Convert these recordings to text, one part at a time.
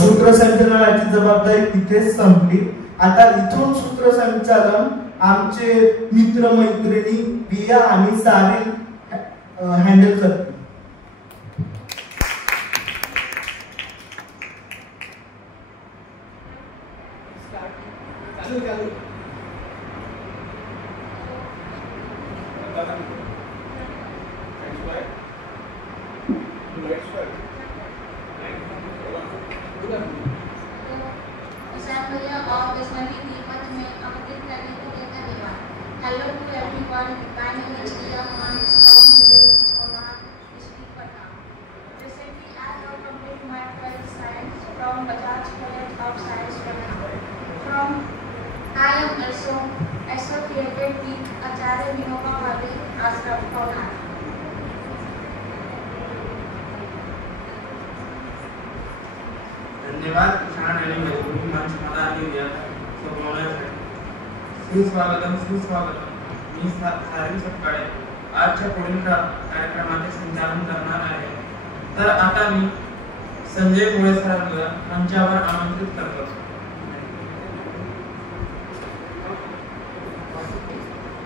सूत्रसंचालनाची जबाबदारी तिथेच संपली. आता इथून सूत्रसंचालन आमचे मित्र मैत्रिणी बिया आणि साहिल हँडल करतील. Hello to everyone. My name is Priya Khan from village Kona, district Patna. Recently, I have completed my 12th science from Bajaj College of Science, Patna. I am also associated with Acharya Vinoba Bhave Ashram, Kona. धन्यवाद किसान आणि मजबूरी मंच मला दिल्या सोबवण्यासाठी. सुस्वागतम. मी साहिल सपकाळे आजच्या पुढील कार्यक्रमाचे संचालन करणार आहे. तर आता मी संजय गोळे सरांना मंचावर आमंत्रित करतो.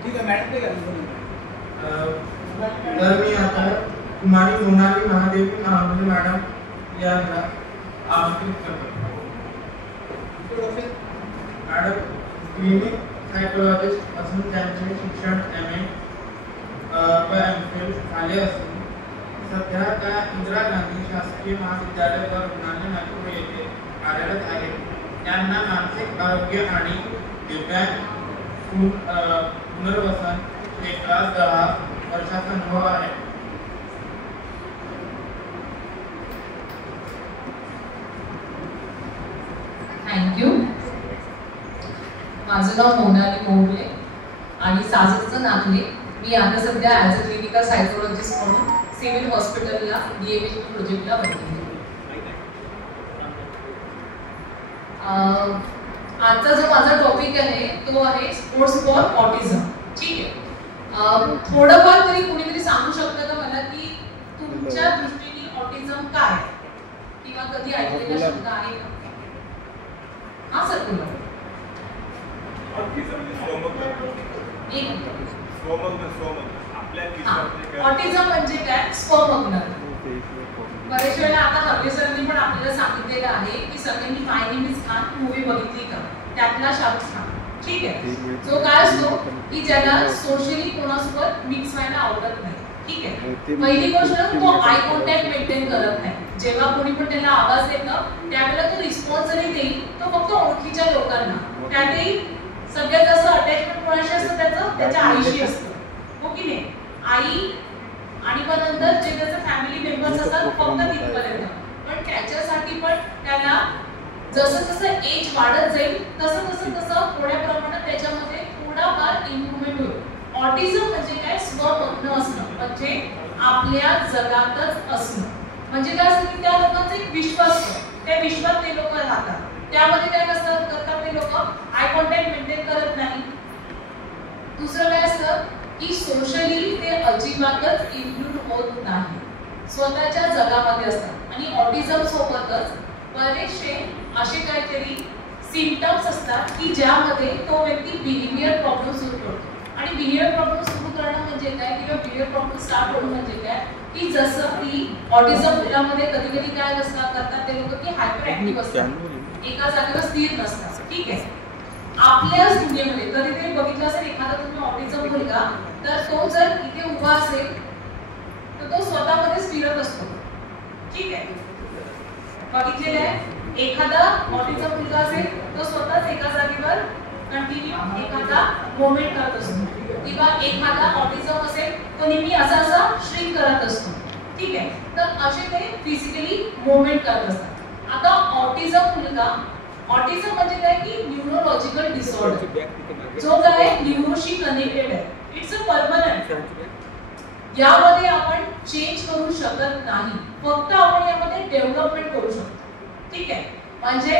ठीक आहे मॅडम. तर मी आता कुमारी मोनाली महादेवी महादेवी मॅडम यांना आमंत्रित करतो. मॅडम क्लिनिक सायकोलॉजिस्ट असून त्यांचे शिक्षण MA व MPhil झाले असून सध्या त्या इंदिरा गांधी शासकीय महाविद्यालय व रुग्णालय नागपूर येथे कार्यरत आहेत. त्यांना मानसिक आरोग्य आणि दिव्यांग पुनर्वसन क्षेत्रात 10 वर्षाचा अनुभव आहे. थँक्यू. माझं नाव मोनाली मोगले आणि साजरचं नागले. मी आता सध्या ॲज अ क्लिनिकल सायकोलॉजिस्ट म्हणून सिव्हिल हॉस्पिटलला DMH प्रोजेक्टला वर्किंग करते. आजचा जो माझा टॉपिक आहे तो आहे स्पोर्ट्स फॉर ऑटिझम. ठीक आहे. थोडंफार तरी कुणीतरी सांगू शकतं का मला की तुमच्या दृष्टीने ऑटिझम काय आहे किंवा कधी ऐकलेला शब्द आहे का? हा सर तुला ऑटिझम म्हणजे काय? स्वमग्न. बरेच वेळा आता हरले सरांनी पण आपल्याला सांगितलेलं आहे की सगळ्यांनी माय नेम इज खान मूवी बघितली का? त्यातला शाहरुख खान. ठीक आहे. जो काय असतो की ज्याला सोशली कोणासोबत मिक्स व्हायला आवडत नाही. ठीक आहे. पहिली गोष्ट तो आय कॉन्टॅक्ट मेंटेन करत नाही. जेव्हा कोणी पण त्याला आवाज देतं त्यावेळेला तो रिस्पॉन्स जरी देईल तो फक्त ओळखीच्या लोकांना. त्यातही सगळ्यात जास्त अटॅचमेंट कोणाशी असतं त्याच्या आईशी असतं. हो की नाही? आई आणि पण नंतर जे त्याचे फॅमिली मेंबर्स असतात फक्त तिथपर्यंत. पण त्याच्यासाठी पण त्याला जसं जसं एज वाढत जाईल तसं थोड्या प्रमाणात त्याच्यामध्ये थोडाफार इम्प्रूव्हमेंट होईल. ऑटिझम म्हणजे काय? स्वमग्न असणं म्हणजे आपल्या जगातच असणं. म्हणजे काय असतं की त्या लोकांचा एक विश्व असतो. त्या विश्वात ते लोक राहतात. त्यामध्ये काय करतात ते लोक आय कॉन्टॅक्ट मेंटेन करत नाही. दुसरं काय असतं की सोशली ते अजिबातच इन्क्लूड होत नाही. स्वतःच्या जगामध्ये असतात. आणि ऑटिझम सोबतच बरेचसे असे काहीतरी सिम्पटम्स असतात की ज्यामध्ये तो व्यक्ती बिहेवियर प्रॉब्लेम सुरू करतो. आणि बिहेवियर प्रॉब्लेम सुरू करणं म्हणजे काय किंवा बिहेवियर प्रॉब्लेम स्टार्ट होणं म्हणजे काय की जसं की ऑटिझम मुलामध्ये कधी कधी काय करतात ते लोक की हायपर ऍक्टिव्ह असतात. एका जागेवर स्थिर नसतात. ठीक आहे. आपल्या दुनियेमध्ये कधीतरी बघितलं असेल एखादा तुम्ही ऑटिझम मुलगा तर तो जर इथे उभा असेल तर तो स्वतःमध्येच फिरत असतो. ठीक आहे. बघितलेलं आहे. एखादा ऑटिझम मुलगा असेल तो स्वतःच एका जागेवर कंटिन्यू एखादा मूवमेंट करत असतो. किंवा एखादा ऑटिझम असेल तो नेहमी असा श्रिंक करत असतो. ठीक आहे. तर असे ते फिजिकली मूवमेंट करत असतात. आता ऑटिझम म्हणजे काय की न्यूरोलॉजिकल डिसऑर्डर जो काय न्यूरोशी कनेक्टेड आहे. It's a permanent. यामध्ये आपण चेंज करू शकत नाही. फक्त आपण यामध्ये डेव्हलपमेंट करू शकतो. ठीक आहे. म्हणजे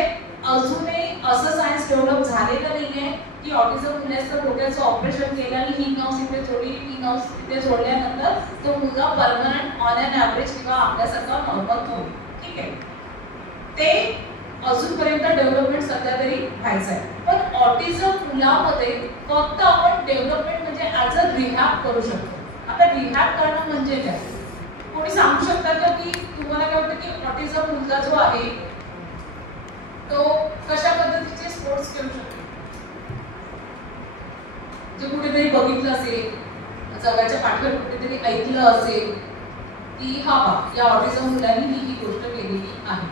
अजूनही असं सायन्स डेव्हलप झालेलं नाहीये की ऑटिझम मुलाचं डोक्याचं ऑपरेशन केलं आणि ही नर्व्स इथे जोडली ही नर्व्स इथे जोडल्यानंतर तो मुलगा परमनंट ऑन एन ॲव्हरेज किंवा आपल्यासारखा नॉर्मल होईल. ठीक आहे. ते अजूनपर्यंत डेव्हलपमेंट सध्या तरी व्हायचं आहे. पण ऑटिझम मुलामध्ये फक्त आपण डेव्हलपमेंट म्हणजे ऍज अ रिहॅब करू शकतो. आता रिहॅब करणं म्हणजे काय? कोणी सांगू शकतात का की तुम्हाला काय वाटतं की ऑटिझम मुलगा जो आहे तो कशा पद्धतीचे स्पोर्ट्स खेळू शकतो? जे कुठेतरी बघितलं असेल, जगाच्या पाठीवर कुठेतरी ऐकलं असेल की हा या ऑटिझम मुलांनी ही गोष्ट केलेली आहे.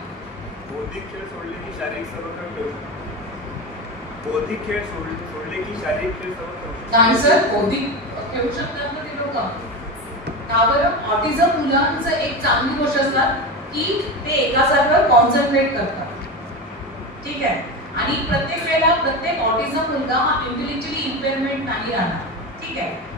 बौद्धिक खेळ सोडले की शारीरिक सर्वोत्तम खेळू शकतो. बौद्धिक खेळ सोडले की शारीरिक खेळ सर्वोत्तम. नाही सर, बौद्धिक खेळू शकतात ना ते लोक. का बरं? ऑटिझम मुलांचं एक चांगली गोष्ट असतात की ते एका जागेवर कॉन्सन्ट्रेट करतात. ठीक आहे. आणि प्रत्येक वेळेला प्रत्येक ऑटिझम मुलगा हा इंटेलेक्च्युअली इम्पेअरमेंट नाही राहणार. ठीक आहे.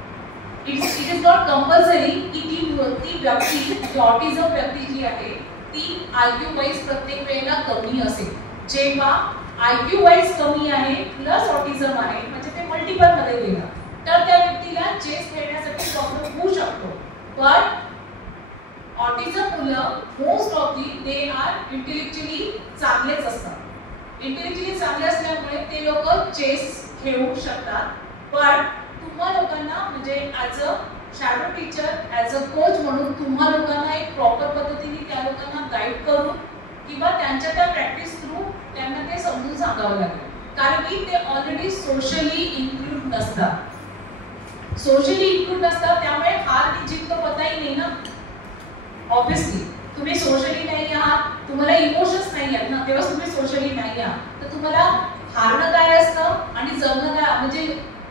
इट इज नॉट कंपल्सरी की ती व्यक्ती जी ऑटिझम व्यक्ती जी आहे ती आयक्यू वाईज प्रत्येक वेळेला कमी असेल. जेव्हा आयक्यू वाईज कमी आहे प्लस ऑटिझम आहे म्हणजे ते मल्टिपल मध्ये गेलं तर त्या व्यक्तीला चेस खेळण्यासाठी प्रॉब्लेम होऊ शकतो. पण ऑटिझम मुलं most of they are intellectually चांगलेच असतात. इंटेलेक्च्युअली चांगले असल्यामुळे ते लोक चेस खेळू शकतात. पण तुम्हा लोकांना म्हणजे as a shadow teacher, as a coach म्हणून तुम्हा लोकांना एक प्रॉपर पद्धतीने त्या लोकांना गाईड करून किंवा त्यांच्या त्या प्रॅक्टिस थ्रू त्यांना ते समजून सांगावं लागेल. कारण की ते ऑलरेडी सोशली इन्क्लूड नसतात. सोशली इन्क्लूड नसतात त्यामुळे हार की जीत तो पताही नाही ना. ऑब्विसली तुम्ही सोशली नाही आहात, तुम्हाला इमोशन्स नाही आहेत ना, तेव्हा तुम्ही सोशली नाही आहात. तर तुम्हाला हारणं काय असतं आणि जगणं काय म्हणजे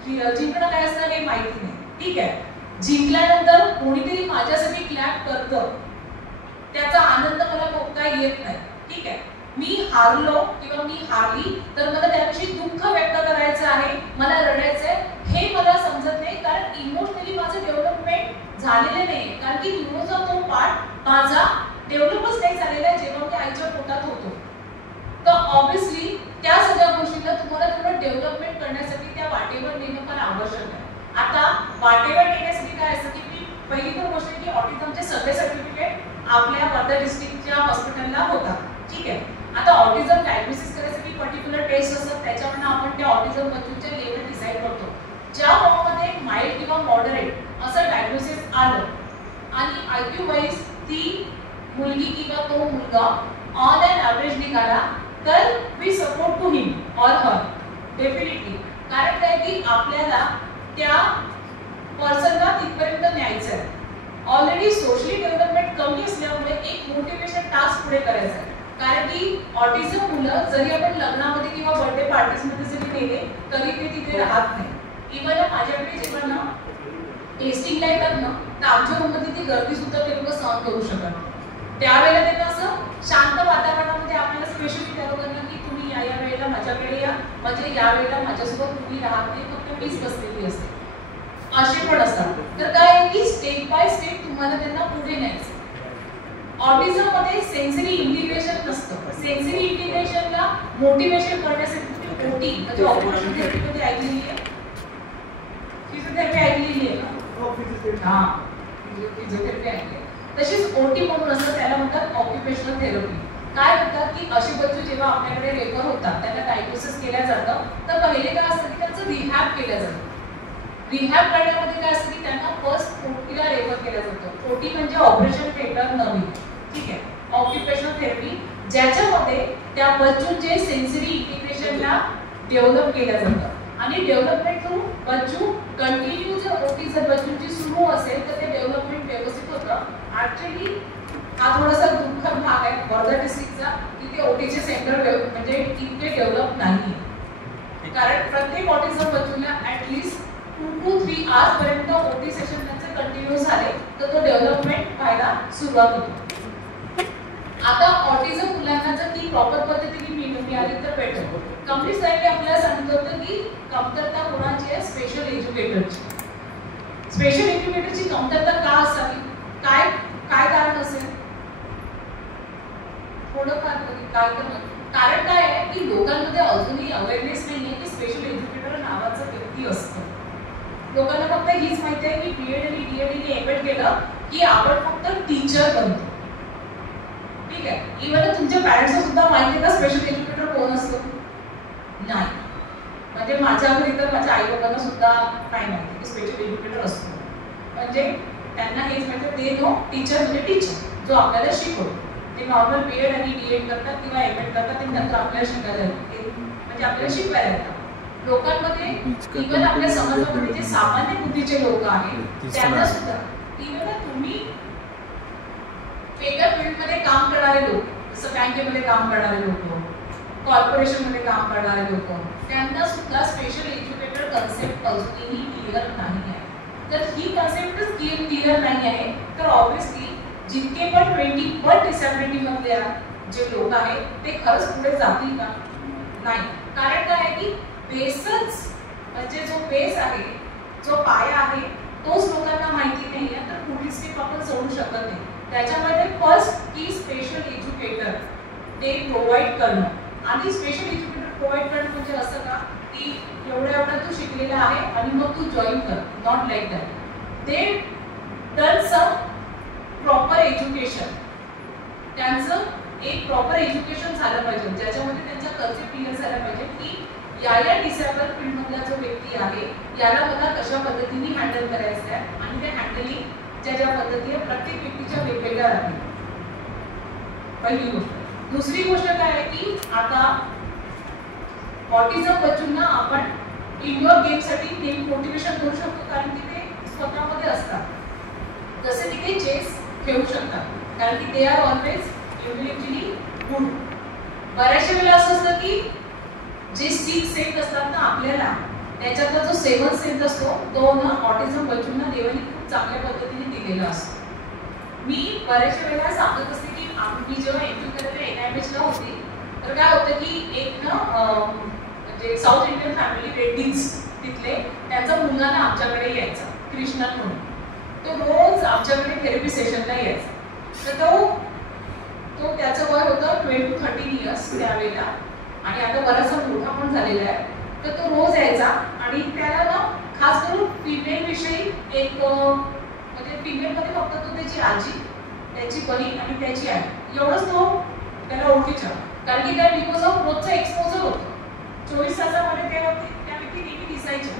जिंकणं काय असतं हे माहिती नाही. ठीक आहे. जिंकल्यानंतर कोणीतरी माझ्यासाठी क्लॅप करतं त्याचा आनंद मला भोगता येत नाही. ठीक आहे. मी हारलो किंवा मी हारली तर मला त्याविषयी दुःख व्यक्त करायचं आहे, मला रडायचं आहे हे मला समजत नाही. कारण इमोशनली माझं डेव्हलपमेंट झालेलं नाही. कारण की न्यूरोचा तो पार्ट माझा डेव्हलपच नाही झालेला आहे जेव्हा मी आईच्या पोटात होतो. तर ऑब्विसली त्या सगळ्या गोष्टीला तुम्हाला थोडं डेव्हलपमेंट करण्यासाठी त्या वाटेवर नेणं पण आवश्यक आहे. आता वाटेवर नेण्यासाठी काय असतं की मी पहिली तर गोष्ट की ऑटिझमचे सगळे सर्टिफिकेट आपल्या वर्धा डिस्ट्रिक्टच्या हॉस्पिटलला होतात. ठीक आहे. आता ऑटिझम डायग्नोसिस करायसाठी पर्टिक्युलर टेस्ट असतात त्याच्यावरून आपण त्या ऑटिझम बच्चूचे लेवल डिसाईड करतो. ज्या फॉर्ममध्ये माइल्ड किंवा मॉडरेट असं डायग्नोसिस आलं आणि आयक्यू वाईज ती मुलगी किंवा तो मुलगा ऑन अँड ॲव्हरेज निघाला तर we support to him or her definitely. कारण काय की आपल्याला त्या पर्सनला तिथपर्यंत न्यायचं आहे. ऑलरेडी सोशली डेव्हलपमेंट कमी असल्यामुळे एक मोटिवेशन टास्क पुढे करायचं आहे. कारण की ऑटिझम मुलं जरी आपण लग्नामध्ये किंवा बर्थडे पार्टीजमध्ये जरी नेले तरी ते तिथे राहत नाही. इव्हन माझ्याकडे जेव्हा ना टेस्टिंगला येतात ना तर आमच्या रूममध्ये ती गर्दी सुद्धा ते लोक सहन करू शकत. त्यावेळेला त्यांना असं शांत वातावरणामध्ये आपल्याला स्पेशली त्या लोकांना की तुम्ही या वेळेला माझ्याकडे या म्हणजे या वेळेला माझ्यासोबत तुम्ही राहत नाही फक्त मीच बसलेली असते असे पण असतात. तर काय आहे की स्टेप बाय स्टेप तुम्हाला त्यांना पुढे न्यायचं. ऑटिझम मध्ये सेन्सरी इंटिग्रेशन नसतं. सेन्सरी इंटिग्रेशनला मोटिवेशन करण्यासाठी ओटी म्हणजे ऑक्युपेशनल थेरपीमध्ये ऐकलेली आहे, फिजिओथेरपी ऐकलेली आहे का? हा, फिजिओथेरपी ऐकली. तशीच ओटी म्हणून असतं त्याला म्हणतात ऑक्युपेशनल थेरपी. काय म्हणतात की असे बच्चू जेव्हा आपल्याकडे रेफर होतात त्यांना डायग्नोसिस केलं जातं तर पहिले काय असतं की त्यांचं रिहॅब केलं जातं. रिहॅब करण्यामध्ये काय असतं की त्यांना फर्स्ट ओटीला रेफर केलं जातं. ओटी म्हणजे ऑपरेशन थिएटर नवीन. ठीक आहे. ऑक्युपेशनल थेरपी ज्याच्यामध्ये त्या बच्चूंचे सेन्सरी इंटिग्रेशनला डेव्हलप केलं जातं आणि डेव्हलपमेंट थ्रू बच्चू कंटिन्यू जर ओटी जर बच्चूंची सुरू असेल तर ते डेव्हलपमेंट व्यवस्थित होतं. ऍक्च्युली हा थोडासा दुःखद भाग आहे वर्धा डिस्ट्रिक्टचा की ते ओटीचे सेंटर म्हणजे इतके डेव्हलप नाही. कारण प्रत्येक ऑटिझम बच्चूला ऍटलीस्ट 2 to 3 आवर्स पर्यंत ओटी सेशन त्यांचे कंटिन्यू झाले तर तो डेव्हलपमेंट व्हायला सुरुवात होतो. आता ऑटिझम मुलांना जर ती प्रॉपर पद्धतीने मिळाली तर बेटर. कंप्लीट साईडने आपल्याला सांगितलं होतं की कमतरता कोणाची आहे? स्पेशल एज्युकेटरची. स्पेशल एज्युकेटरची कमतरता का असावी? काय काय कारण असेल? थोडंफार काय कारण काय आहे की लोकांमध्ये अजूनही अवेअरनेस नाही आहे की स्पेशल एज्युकेटर नावाचं व्यक्ती असतं. लोकांना फक्त हीच माहिती आहे की बीएड आणि डीएड एमएड केलं की आपण फक्त टीचर बनतो. ठीक आहे. इव्हन तुमच्या पॅरेंट्सला सुद्धा घरी तर माझ्या आई बाबांना सुद्धा नाही माहिती की स्पेशल एज्युकेटर असतो. म्हणजे त्यांना हेच माहिती दे नो टीचर म्हणजे टीचर जो आपल्याला शिकवतो. ते नॉर्मल बीएड आणि डीएड करतात किंवा एमएड करतात आणि नंतर आपल्याला शिकायला म्हणजे आपल्याला शिकवायला येतात. लोकांमध्ये इव्हन आपल्या समाजामध्ये जे सामान्य बुद्धीचे लोक आहेत त्यांना सुद्धा इव्हन तुम्ही वेगळ्या फील्डमध्ये काम करणारे लोक जसं बँकेमध्ये काम करणारे लोक, कॉर्पोरेशनमध्ये काम करणारे लोक, त्यांना सुद्धा स्पेशल एज्युकेटर कन्सेप्ट अजूनही क्लिअर नाही आहे. तर ही कन्सेप्टच क्लिअर नाही आहे तर ऑब्व्हियसली जितके पण 21 डिसॅबिलिटी मधले जे लोक आहेत ते खरंच पुढे जातील का? नाही. कारण काय आहे की बेसच म्हणजे जो बेस आहे, जो पाया आहे तोच लोकांना माहिती नाही आहे तर पुढील स्टेप आपण सोडू शकत नाही. त्याच्यामध्ये फर्स्ट की स्पेशल एज्युकेटर ते प्रोव्हाइड करणं आणि स्पेशल एज्युकेटर प्रोव्हाइड करणं म्हणजे असं का की एवढा तू शिकलेला आहे आणि मग तू जॉईन कर, not like that. They done some proper education. त्यांचं एक प्रॉपर एज्युकेशन झालं पाहिजे ज्याच्यामध्ये त्यांचा कन्सेप्ट क्लिअर झाला पाहिजे की या डिसेबल फील्ड मधला जो व्यक्ती आहे याला मला कशा पद्धतीने हँडल करायचं आहे आणि ते हँडलिंग ज्या पद्धतीने प्रत्येक व्यक्तीच्या वेगवेगळ्या राहतील. पहिली गोष्ट. दुसरी गोष्ट काय आहे की आता ऑटिझम बच्चूंना आपण इंडोर गेमसाठी नेहमी मोटिवेशन करू शकतो कारण की ते स्वतःमध्ये असतात. जसे की ते चेस खेळू शकतात कारण की they are always individually good. बऱ्याचशा वेळेला असं असतं की जे 6 सेन्स असतात ना आपल्याला त्याच्यातला जो 7th सेन्स असतो तो ना ऑटिझम बच्चूंना देवाने खूप चांगल्या पद्धतीने दिलेला असतो. मी बऱ्याचशा वेळेला सांगत असते की मी जेव्हा एंट्री करायला NIMH ला होती तर काय होतं की एक ना म्हणजे साऊथ इंडियन फॅमिली रेड्डीज तिथले त्यांचा मुलगा ना आमच्याकडे यायचा कृष्णन म्हणून. तो रोज आमच्याकडे थेरपी सेशनला यायचा. तर तो त्याचं वय होतं 12 to 13 इयर्स त्यावेळेला आणि आता बराचसा मोठा पण झालेला आहे. तर तो रोज यायचा आणि त्याला ना खास करून फिमेल विषयी एक म्हणजे फिमेलमध्ये फक्त तो त्याची आजी, त्याची बहीण आणि त्याची आई एवढंच तो त्याला ओळखीचा कारण की त्या बिकॉज ऑफ रोजचं एक्सपोजर होतं. 24 तासामध्ये त्या व्यक्ती नेहमी दिसायच्या.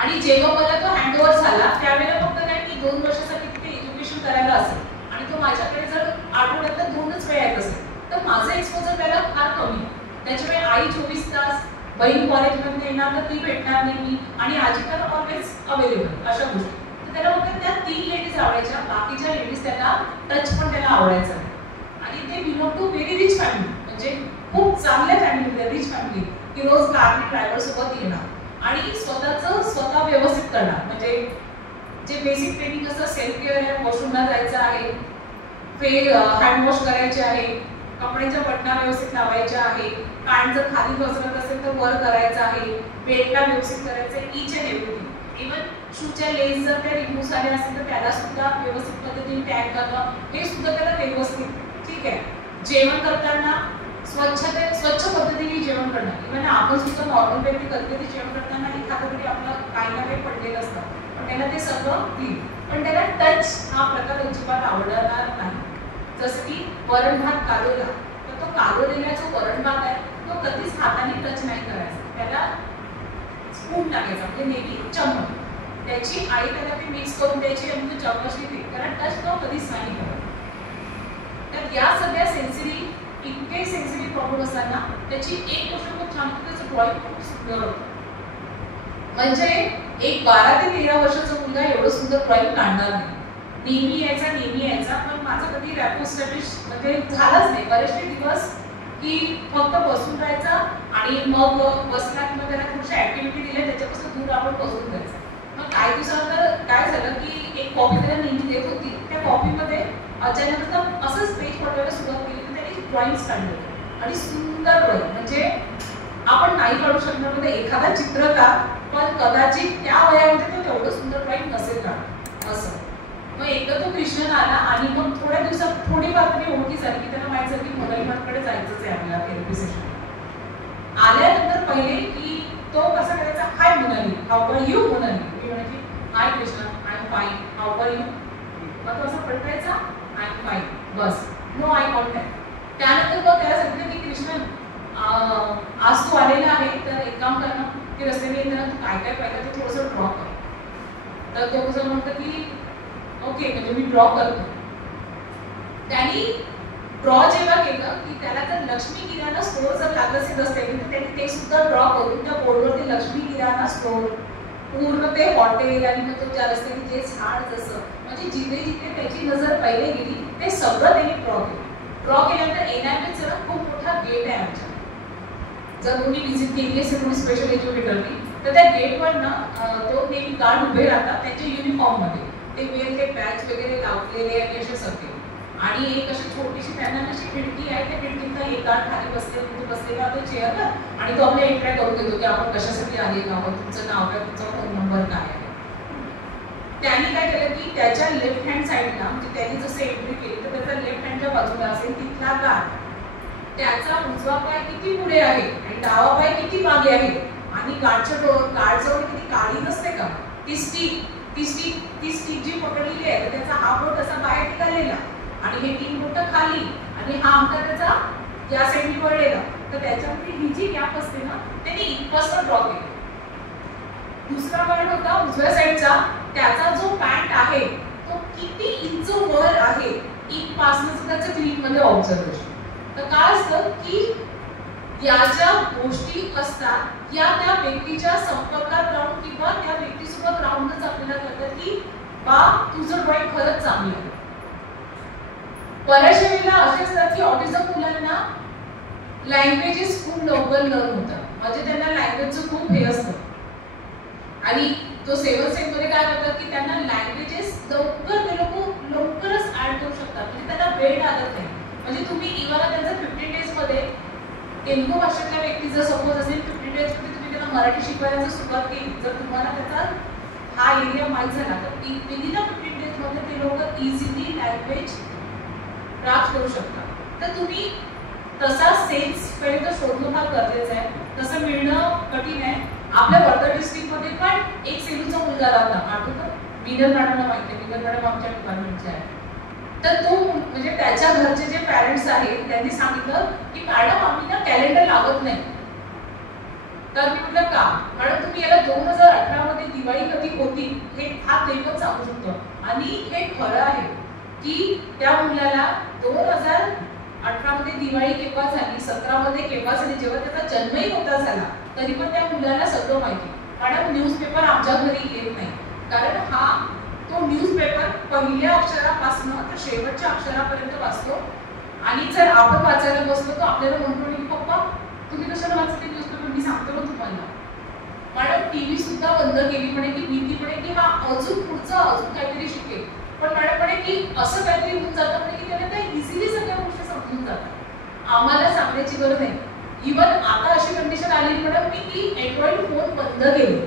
आणि जेव्हा मला तो हँडओव्हर झाला त्यावेळेला फक्त काय की 2 वर्षासाठी तिथे एज्युकेशन करायला असेल आणि तो माझ्याकडे जर आठवड्यात 2च वेळा येत असेल तर माझं एक्सपोजर त्याला फार कमी. त्याच्यामुळे आई 24 तास, बहीण कॉलेजमध्ये येणार तर ती भेटणार नाही मी आणि आजी तर ऑलवेज अवेलेबल अशा गोष्टी. तर त्याला फक्त त्या 3 लेडीज आवडायच्या, बाकीच्या लेडीज त्याला टच पण त्याला आवडायचा. आणि ते belong to very rich family म्हणजे खूप चांगल्या फॅमिली, रिच फॅमिली की रोज कारने ड्रायव्हर सोबत येणार आणि स्वतः व्यवस्थित करणार. म्हणजे जे बेसिक ट्रेनिंग असतं सेल्फ केअर आहे, वॉशरूमला जायचं आहे, हँड वॉश करायचे आहे, कपड्याच्या बटना व्यवस्थित लावायच्या आहे, पॅन्ट जर खाली घसरत असेल तर वर करायचं आहे, बेल्टला व्यवस्थित करायचं आहे, ईच अँड एव्हरीथिंग. इव्हन शूच्या लेस जर त्या रिमूव्ह झाले असेल तर त्याला सुद्धा व्यवस्थित पद्धतीने टॅग करणं हे सुद्धा त्याला व्यवस्थित. ठीक आहे. जेवण करताना स्वच्छ पद्धतीने जेवण करणं. इव्हन आपण सुद्धा नॉर्मल व्यक्ती कधी कधी जेवण करताना एखादं तरी आपलं काही ना काही पडलेलं असतं पण त्याला ते सगळं क्लीन. पण त्याला टच हा प्रकार अजिबात आवडणार नाही. जसं की वरण भात कालवला तर तो कालवलेला जो वरण भात आहे तो कधीच हाताने टच नाही करायचा, त्याला स्पून टाकायचा म्हणजे नेहमी चम्मच. त्याची आई त्याला ते मिक्स करून द्यायची आणि तो चम्मचने ते कारण टच तो कधीच नाही करत. तर या सगळ्या सेन्सिरी इतके सेन्सिटिव्ह प्रॉब्लेम असताना त्याची एक गोष्ट खूप छान होती, त्याचं ड्रॉइंग खूप सुंदर होतं. म्हणजे एक 12 ते 13 वर्षाचा मुलगा एवढं सुंदर ड्रॉइंग काढणार नाही. नेहमी यायचा पण माझा कधी रॅपो स्टॅब्लिश म्हणजे झालाच नाही. बरेचसे दिवस की फक्त बसून राहायचा आणि मग बसला किंवा त्याला थोडीशी ऍक्टिव्हिटी दिल्या त्याच्यापासून दूर आपण बसून जायचं. मग काही दिवसानंतर काय झालं की एक कॉपी त्याला नेहमी देत होती, त्या कॉपीमध्ये अचानक असंच पेज पडवायला सुरुवात केली तर त्याने ड्रॉइंग्स काढले आणि सुंदर ड्रॉइंग म्हणजे आपण नाही काढू शकणार. म्हणजे एखादा चित्रकार पण कदाचित त्या वयामध्ये तो तेवढं सुंदर ड्रॉइंग नसेल काढ असं. मग एकदा तो कृष्णन आला आणि मग थोड्या दिवसात थोडीफार तरी ओळखी झाली की त्याला माहित झालं की मोनालीकडे जायचंच आहे आपल्याला थेरपी सेशन. आल्यानंतर पहिले की तो कसा करायचा, hi Monali, how are you Monali. मी म्हणायची hi Krishna, I am fine, how are you. मग तो असा पडतायचा आय एम फाईन, बस, नो आय कॉन्टॅक्ट. त्यानंतर मग त्याला सांगितलं की कृष्णन आज तू आलेला आहे तर एक काम कर ना, की रस्त्याने येताना तू काय काय पाहिलं ते थोडंसं ड्रॉ कर. तर तो कसं म्हणतं की ओके म्हणजे मी ड्रॉ करतो. त्यांनी ड्रॉ जेव्हा केलं की त्याला तर लक्ष्मी किराणा स्टोअर जर लागत असेल रस्त्याने तर त्यांनी ते सुद्धा ड्रॉ करून त्या बोर्डवरती लक्ष्मी किराणा स्टोअर पूर्ण ते हॉटेल आणि मग तो ज्या रस्त्याने जे झाड जसं म्हणजे जिथे जिथे त्याची नजर पहिले गेली ते सगळं त्यांनी ड्रॉ केलं. ड्रॉ केल्यानंतर एनआयपीचा खूप मोठा गेट आहे आमच्या. जर कोणी व्हिजिट केली असेल कोणी स्पेशल एज्युकेटरनी तर त्या गेटवर ना तो नेहमी गार्ड उभे राहतात त्यांच्या युनिफॉर्ममध्ये. ते वेल ते पॅच वगैरे लावलेले आणि असे सगळे आणि एक अशी छोटीशी त्यांना अशी खिडकी आहे त्या खिडकीतनं एक गार्ड खाली बसलेला तो चेअरवर आणि तो आपल्याला इंटरॅक्ट करून देतो की आपण कशासाठी आले का तुमचं नाव काय तुमचा फोन नंबर काय आहे. त्यांनी काय केलं की त्याच्या लेफ्ट हँड साईडला म्हणजे त्यांनी जसं एंट्री केली तर त्याचा लेफ्ट हँडच्या बाजूला असेल तिथला गार्ड त्याचा उजवा पाय किती पुढे आहे आणि डावा पाय किती मागे आहे आणि गार्डजवळ किती काळी नसते का ती स्टिक जी पकडलेली आहे तर त्याचा हा बोट असा बाहेर निघालेला आणि हे 3 बोट खाली आणि हा अंगठा त्याचा या साईडने वळलेला. तर त्याच्यामध्ये ही जी गॅप असते ना त्यांनी इथपासून ड्रॉ केली. दुसरा गार्ड होता उजव्या साईडचा त्याचा जो पॅन्ट आहे तो किती इंच वर आहे इथपासून त्याचं क्लिपमध्ये ऑब्झर्वेशन. तर काय असतं की या ज्या गोष्टी असतात या त्या व्यक्तीच्या संपर्कात राहून किंवा त्या व्यक्तीसोबत राहूनच आपल्याला कळतं की बा तुझं ड्रॉइंग खरंच चांगलं आहे. बऱ्याचशा वेळेला असे असतात की ऑटिझम मुलांना लँग्वेजेस खूप लवकर लर्न होतात म्हणजे त्यांना लँग्वेजचं खूप हे असतं आणि तो 7 सेट मध्ये काय करतात की त्यांना लँग्वेजेस लवकर ते लोक लवकरच ऍड करू शकतात म्हणजे त्यांना वेळ लागत नाही. म्हणजे तुम्ही इव्हन त्यांचं 15 डेज मध्ये तेलुगू भाषेतल्या व्यक्ती जर सपोज असेल 15 डेज मध्ये तुम्ही त्यांना मराठी शिकवायला सुरुवात केली जर तुम्हाला त्याचा हा एरिया माहीत झाला तर विदिन 15 डेज मध्ये ते लोक इझिली लँग्वेज प्राप्त करू शकतात. तर तुम्ही तसा सेन्स पहिले तर शोधणं फार गरजेचं आहे. तसं मिळणं कठीण आहे. आपल्या वर्धा डिस्ट्रिक्ट मध्ये पण एक सेलूचा मुलगा राहता आठवतं बिगर मॅडमला माहिती आहे बिगर मॅडम आमच्या डिपार्टमेंटचे आहे. तर तो म्हणजे त्याच्या घरचे जे पॅरेंट्स आहेत त्यांनी सांगितलं की मॅडम आम्ही ना कॅलेंडर लागत नाही. तर मी म्हटलं का मॅडम तुम्ही याला 2018 मध्ये दिवाळी कधी होती हे हा ते पण सांगू शकतो आणि हे खरं आहे की त्या मुलाला 2018 मध्ये दिवाळी केव्हा झाली 17 मध्ये केव्हा झाली जेव्हा त्याचा जन्मही नव्हता झाला तरी पण त्या मुलाला सगळं माहिती. मॅडम न्यूजपेपर आमच्या घरी येत नाही कारण हा तो न्यूजपेपर पहिल्या अक्षरापासून तर शेवटच्या अक्षरापर्यंत वाचतो आणि जर आपण वाचायला बसलो तर आपल्याला म्हणतो की पप्पा तुम्ही कशाला वाचते न्यूजपेपर मी सांगतो ना तुम्हाला. मॅडम टीव्ही सुद्धा बंद केली म्हणे की भीती म्हणे की हा अजून पुढचं अजून काहीतरी शिकेल पण मॅडम म्हणे की असं काहीतरी होऊन जातं म्हणजे की त्याला त्या इझिली सगळ्या गोष्टी समजून जातात. आम्हाला सांगण्याची गरज नाही. इव्हन आता अशी कंडिशन आली मॅडम की अँड्रॉइड फोन बंद केले.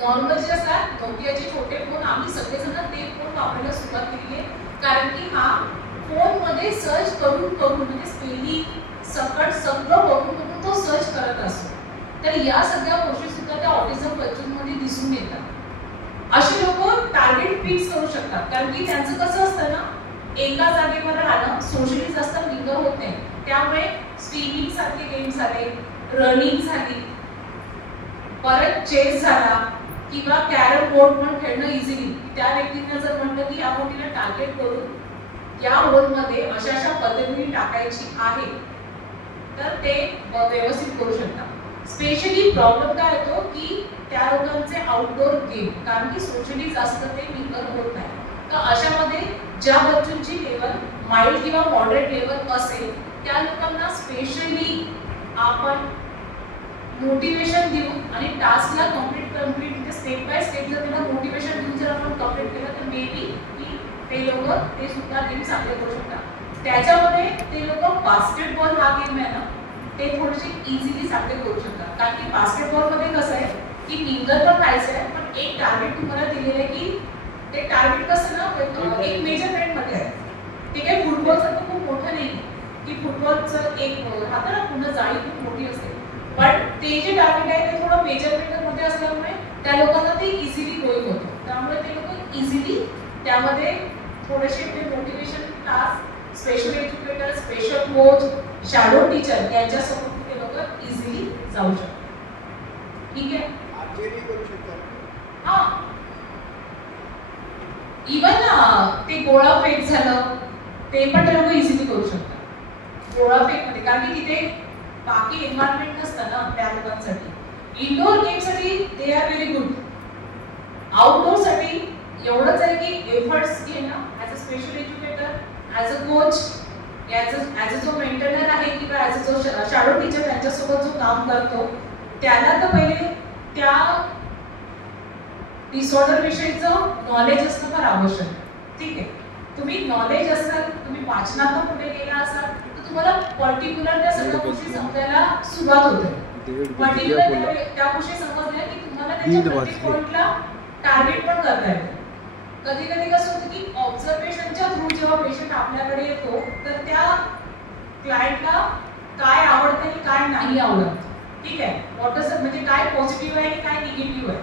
नॉर्मल जे असतात नोकियाचे छोटे फोन आम्ही सगळेजण ते फोन वापरायला सुरुवात केली आहे कारण की हा फोन मध्ये सर्च करून म्हणजे स्पेलिंग सकट सगळं बघून तो सर्च करत असतो. तर या सगळ्या गोष्टी सुद्धा त्या ऑटिझम बच्चूंमध्ये दिसून येतात. असे लोक टार्गेट फिक्स करू शकतात कारण की त्यांचं कसं असतं ना एका जागेवर राहणं सोशली जास्त लिंगर होत नाही. त्यामुळे स्विमिंग सारखे गेम्स आले रनिंग झाली परत चेस झाला किंवा कॅरम बोर्ड पण खेळणं इझिली. त्या व्यक्तींना जर म्हटलं की या गोष्टीला टार्गेट करून या होलमध्ये अशा पद्धतीने टाकायची आहे तर ते व्यवस्थित करू शकतात. स्पेशली प्रॉब्लेम काय होतो की त्या लोकांचे आउटडोर गेम कारण की सोशली जास्त ते लिंगर होत नाही. तर अशामध्ये ज्या बच्चूंची लेवल माइल्ड किंवा मॉडरेट लेवल असेल त्या लोकांना स्पेशली आपण मोटिवेशन देऊन आणि टास्कला कंप्लीट म्हणजे स्टेप बाय स्टेप जर त्यांना मोटिवेशन देऊन जर आपण कंप्लीट केलं तर मे बी की ते लोक ते सुद्धा गेम चांगले करू शकतात. त्याच्यामध्ये ते लोक बास्केटबॉल हा गेम आहे ना ते थोडेसे इझिली चांगले करू शकतात कारण की बास्केटबॉलमध्ये कसं आहे की लिंगर पण राहायचं आहे पण एक टार्गेट तुम्हाला दिलेलं आहे की ते टार्गेट कसं ना एक मेजरमेंटमध्ये आहे. ते काही फुटबॉलसारखं खूप मोठं नाही की फुटबॉलचं एक राहतं ना पूर्ण जाळी खूप मोठी असते पण ते जे टार्गेट आहे ते थोडं मेजरमेंटमध्ये असल्यामुळे त्या लोकांना ते इझिली गोईंग होतं. त्यामुळे ते लोक इझिली त्यामध्ये थोडेसे motivation class special educator special coach shadow teacher यांच्यासोबत ते लोक इझिली जाऊ शकतात. ठीक आहे. आर्चरी करू शकतात. हा इवन ते गोळा फेक झालं ते पण लोक इझिली करू शकतात गोळा फेक मध्ये, कारण की तिथे बाकी एन्व्हायरमेंट नसतं ना त्या लोकांसाठी. इंडोर गेम साठी they are very good. Outdoor साठी एवढंच आहे की एफर्ट्स घेणं as a special educator, as a coach, as a जो मेंटेनर आहे किंवा ॲज अ जो शॅडो टीचर त्यांच्यासोबत जो काम करतो त्याला तर पहिले त्या डिसऑर्डर विषयीचं नॉलेज असणं फार आवश्यक आहे. ठीक आहे. तुम्ही नॉलेज असाल, तुम्ही वाचनात पुढे गेला असाल तर तुम्हाला पर्टिक्युलर त्या सगळ्या गोष्टी समजायला सुरुवात होते. पर्टिक्युलर त्या गोष्टी समजल्या की तुम्हाला त्याच्या प्रत्येक पॉइंटला टार्गेट पण करता येतं. कधी कधी कसं होतं की ऑब्झर्वेशनच्या थ्रू जेव्हा पेशंट आपल्याकडे येतो तर त्या क्लायंटला काय आवडतं आणि काय नाही आवडत. ठीक आहे. व्हॉट इज म्हणजे काय पॉझिटिव्ह आहे आणि काय निगेटिव्ह आहे.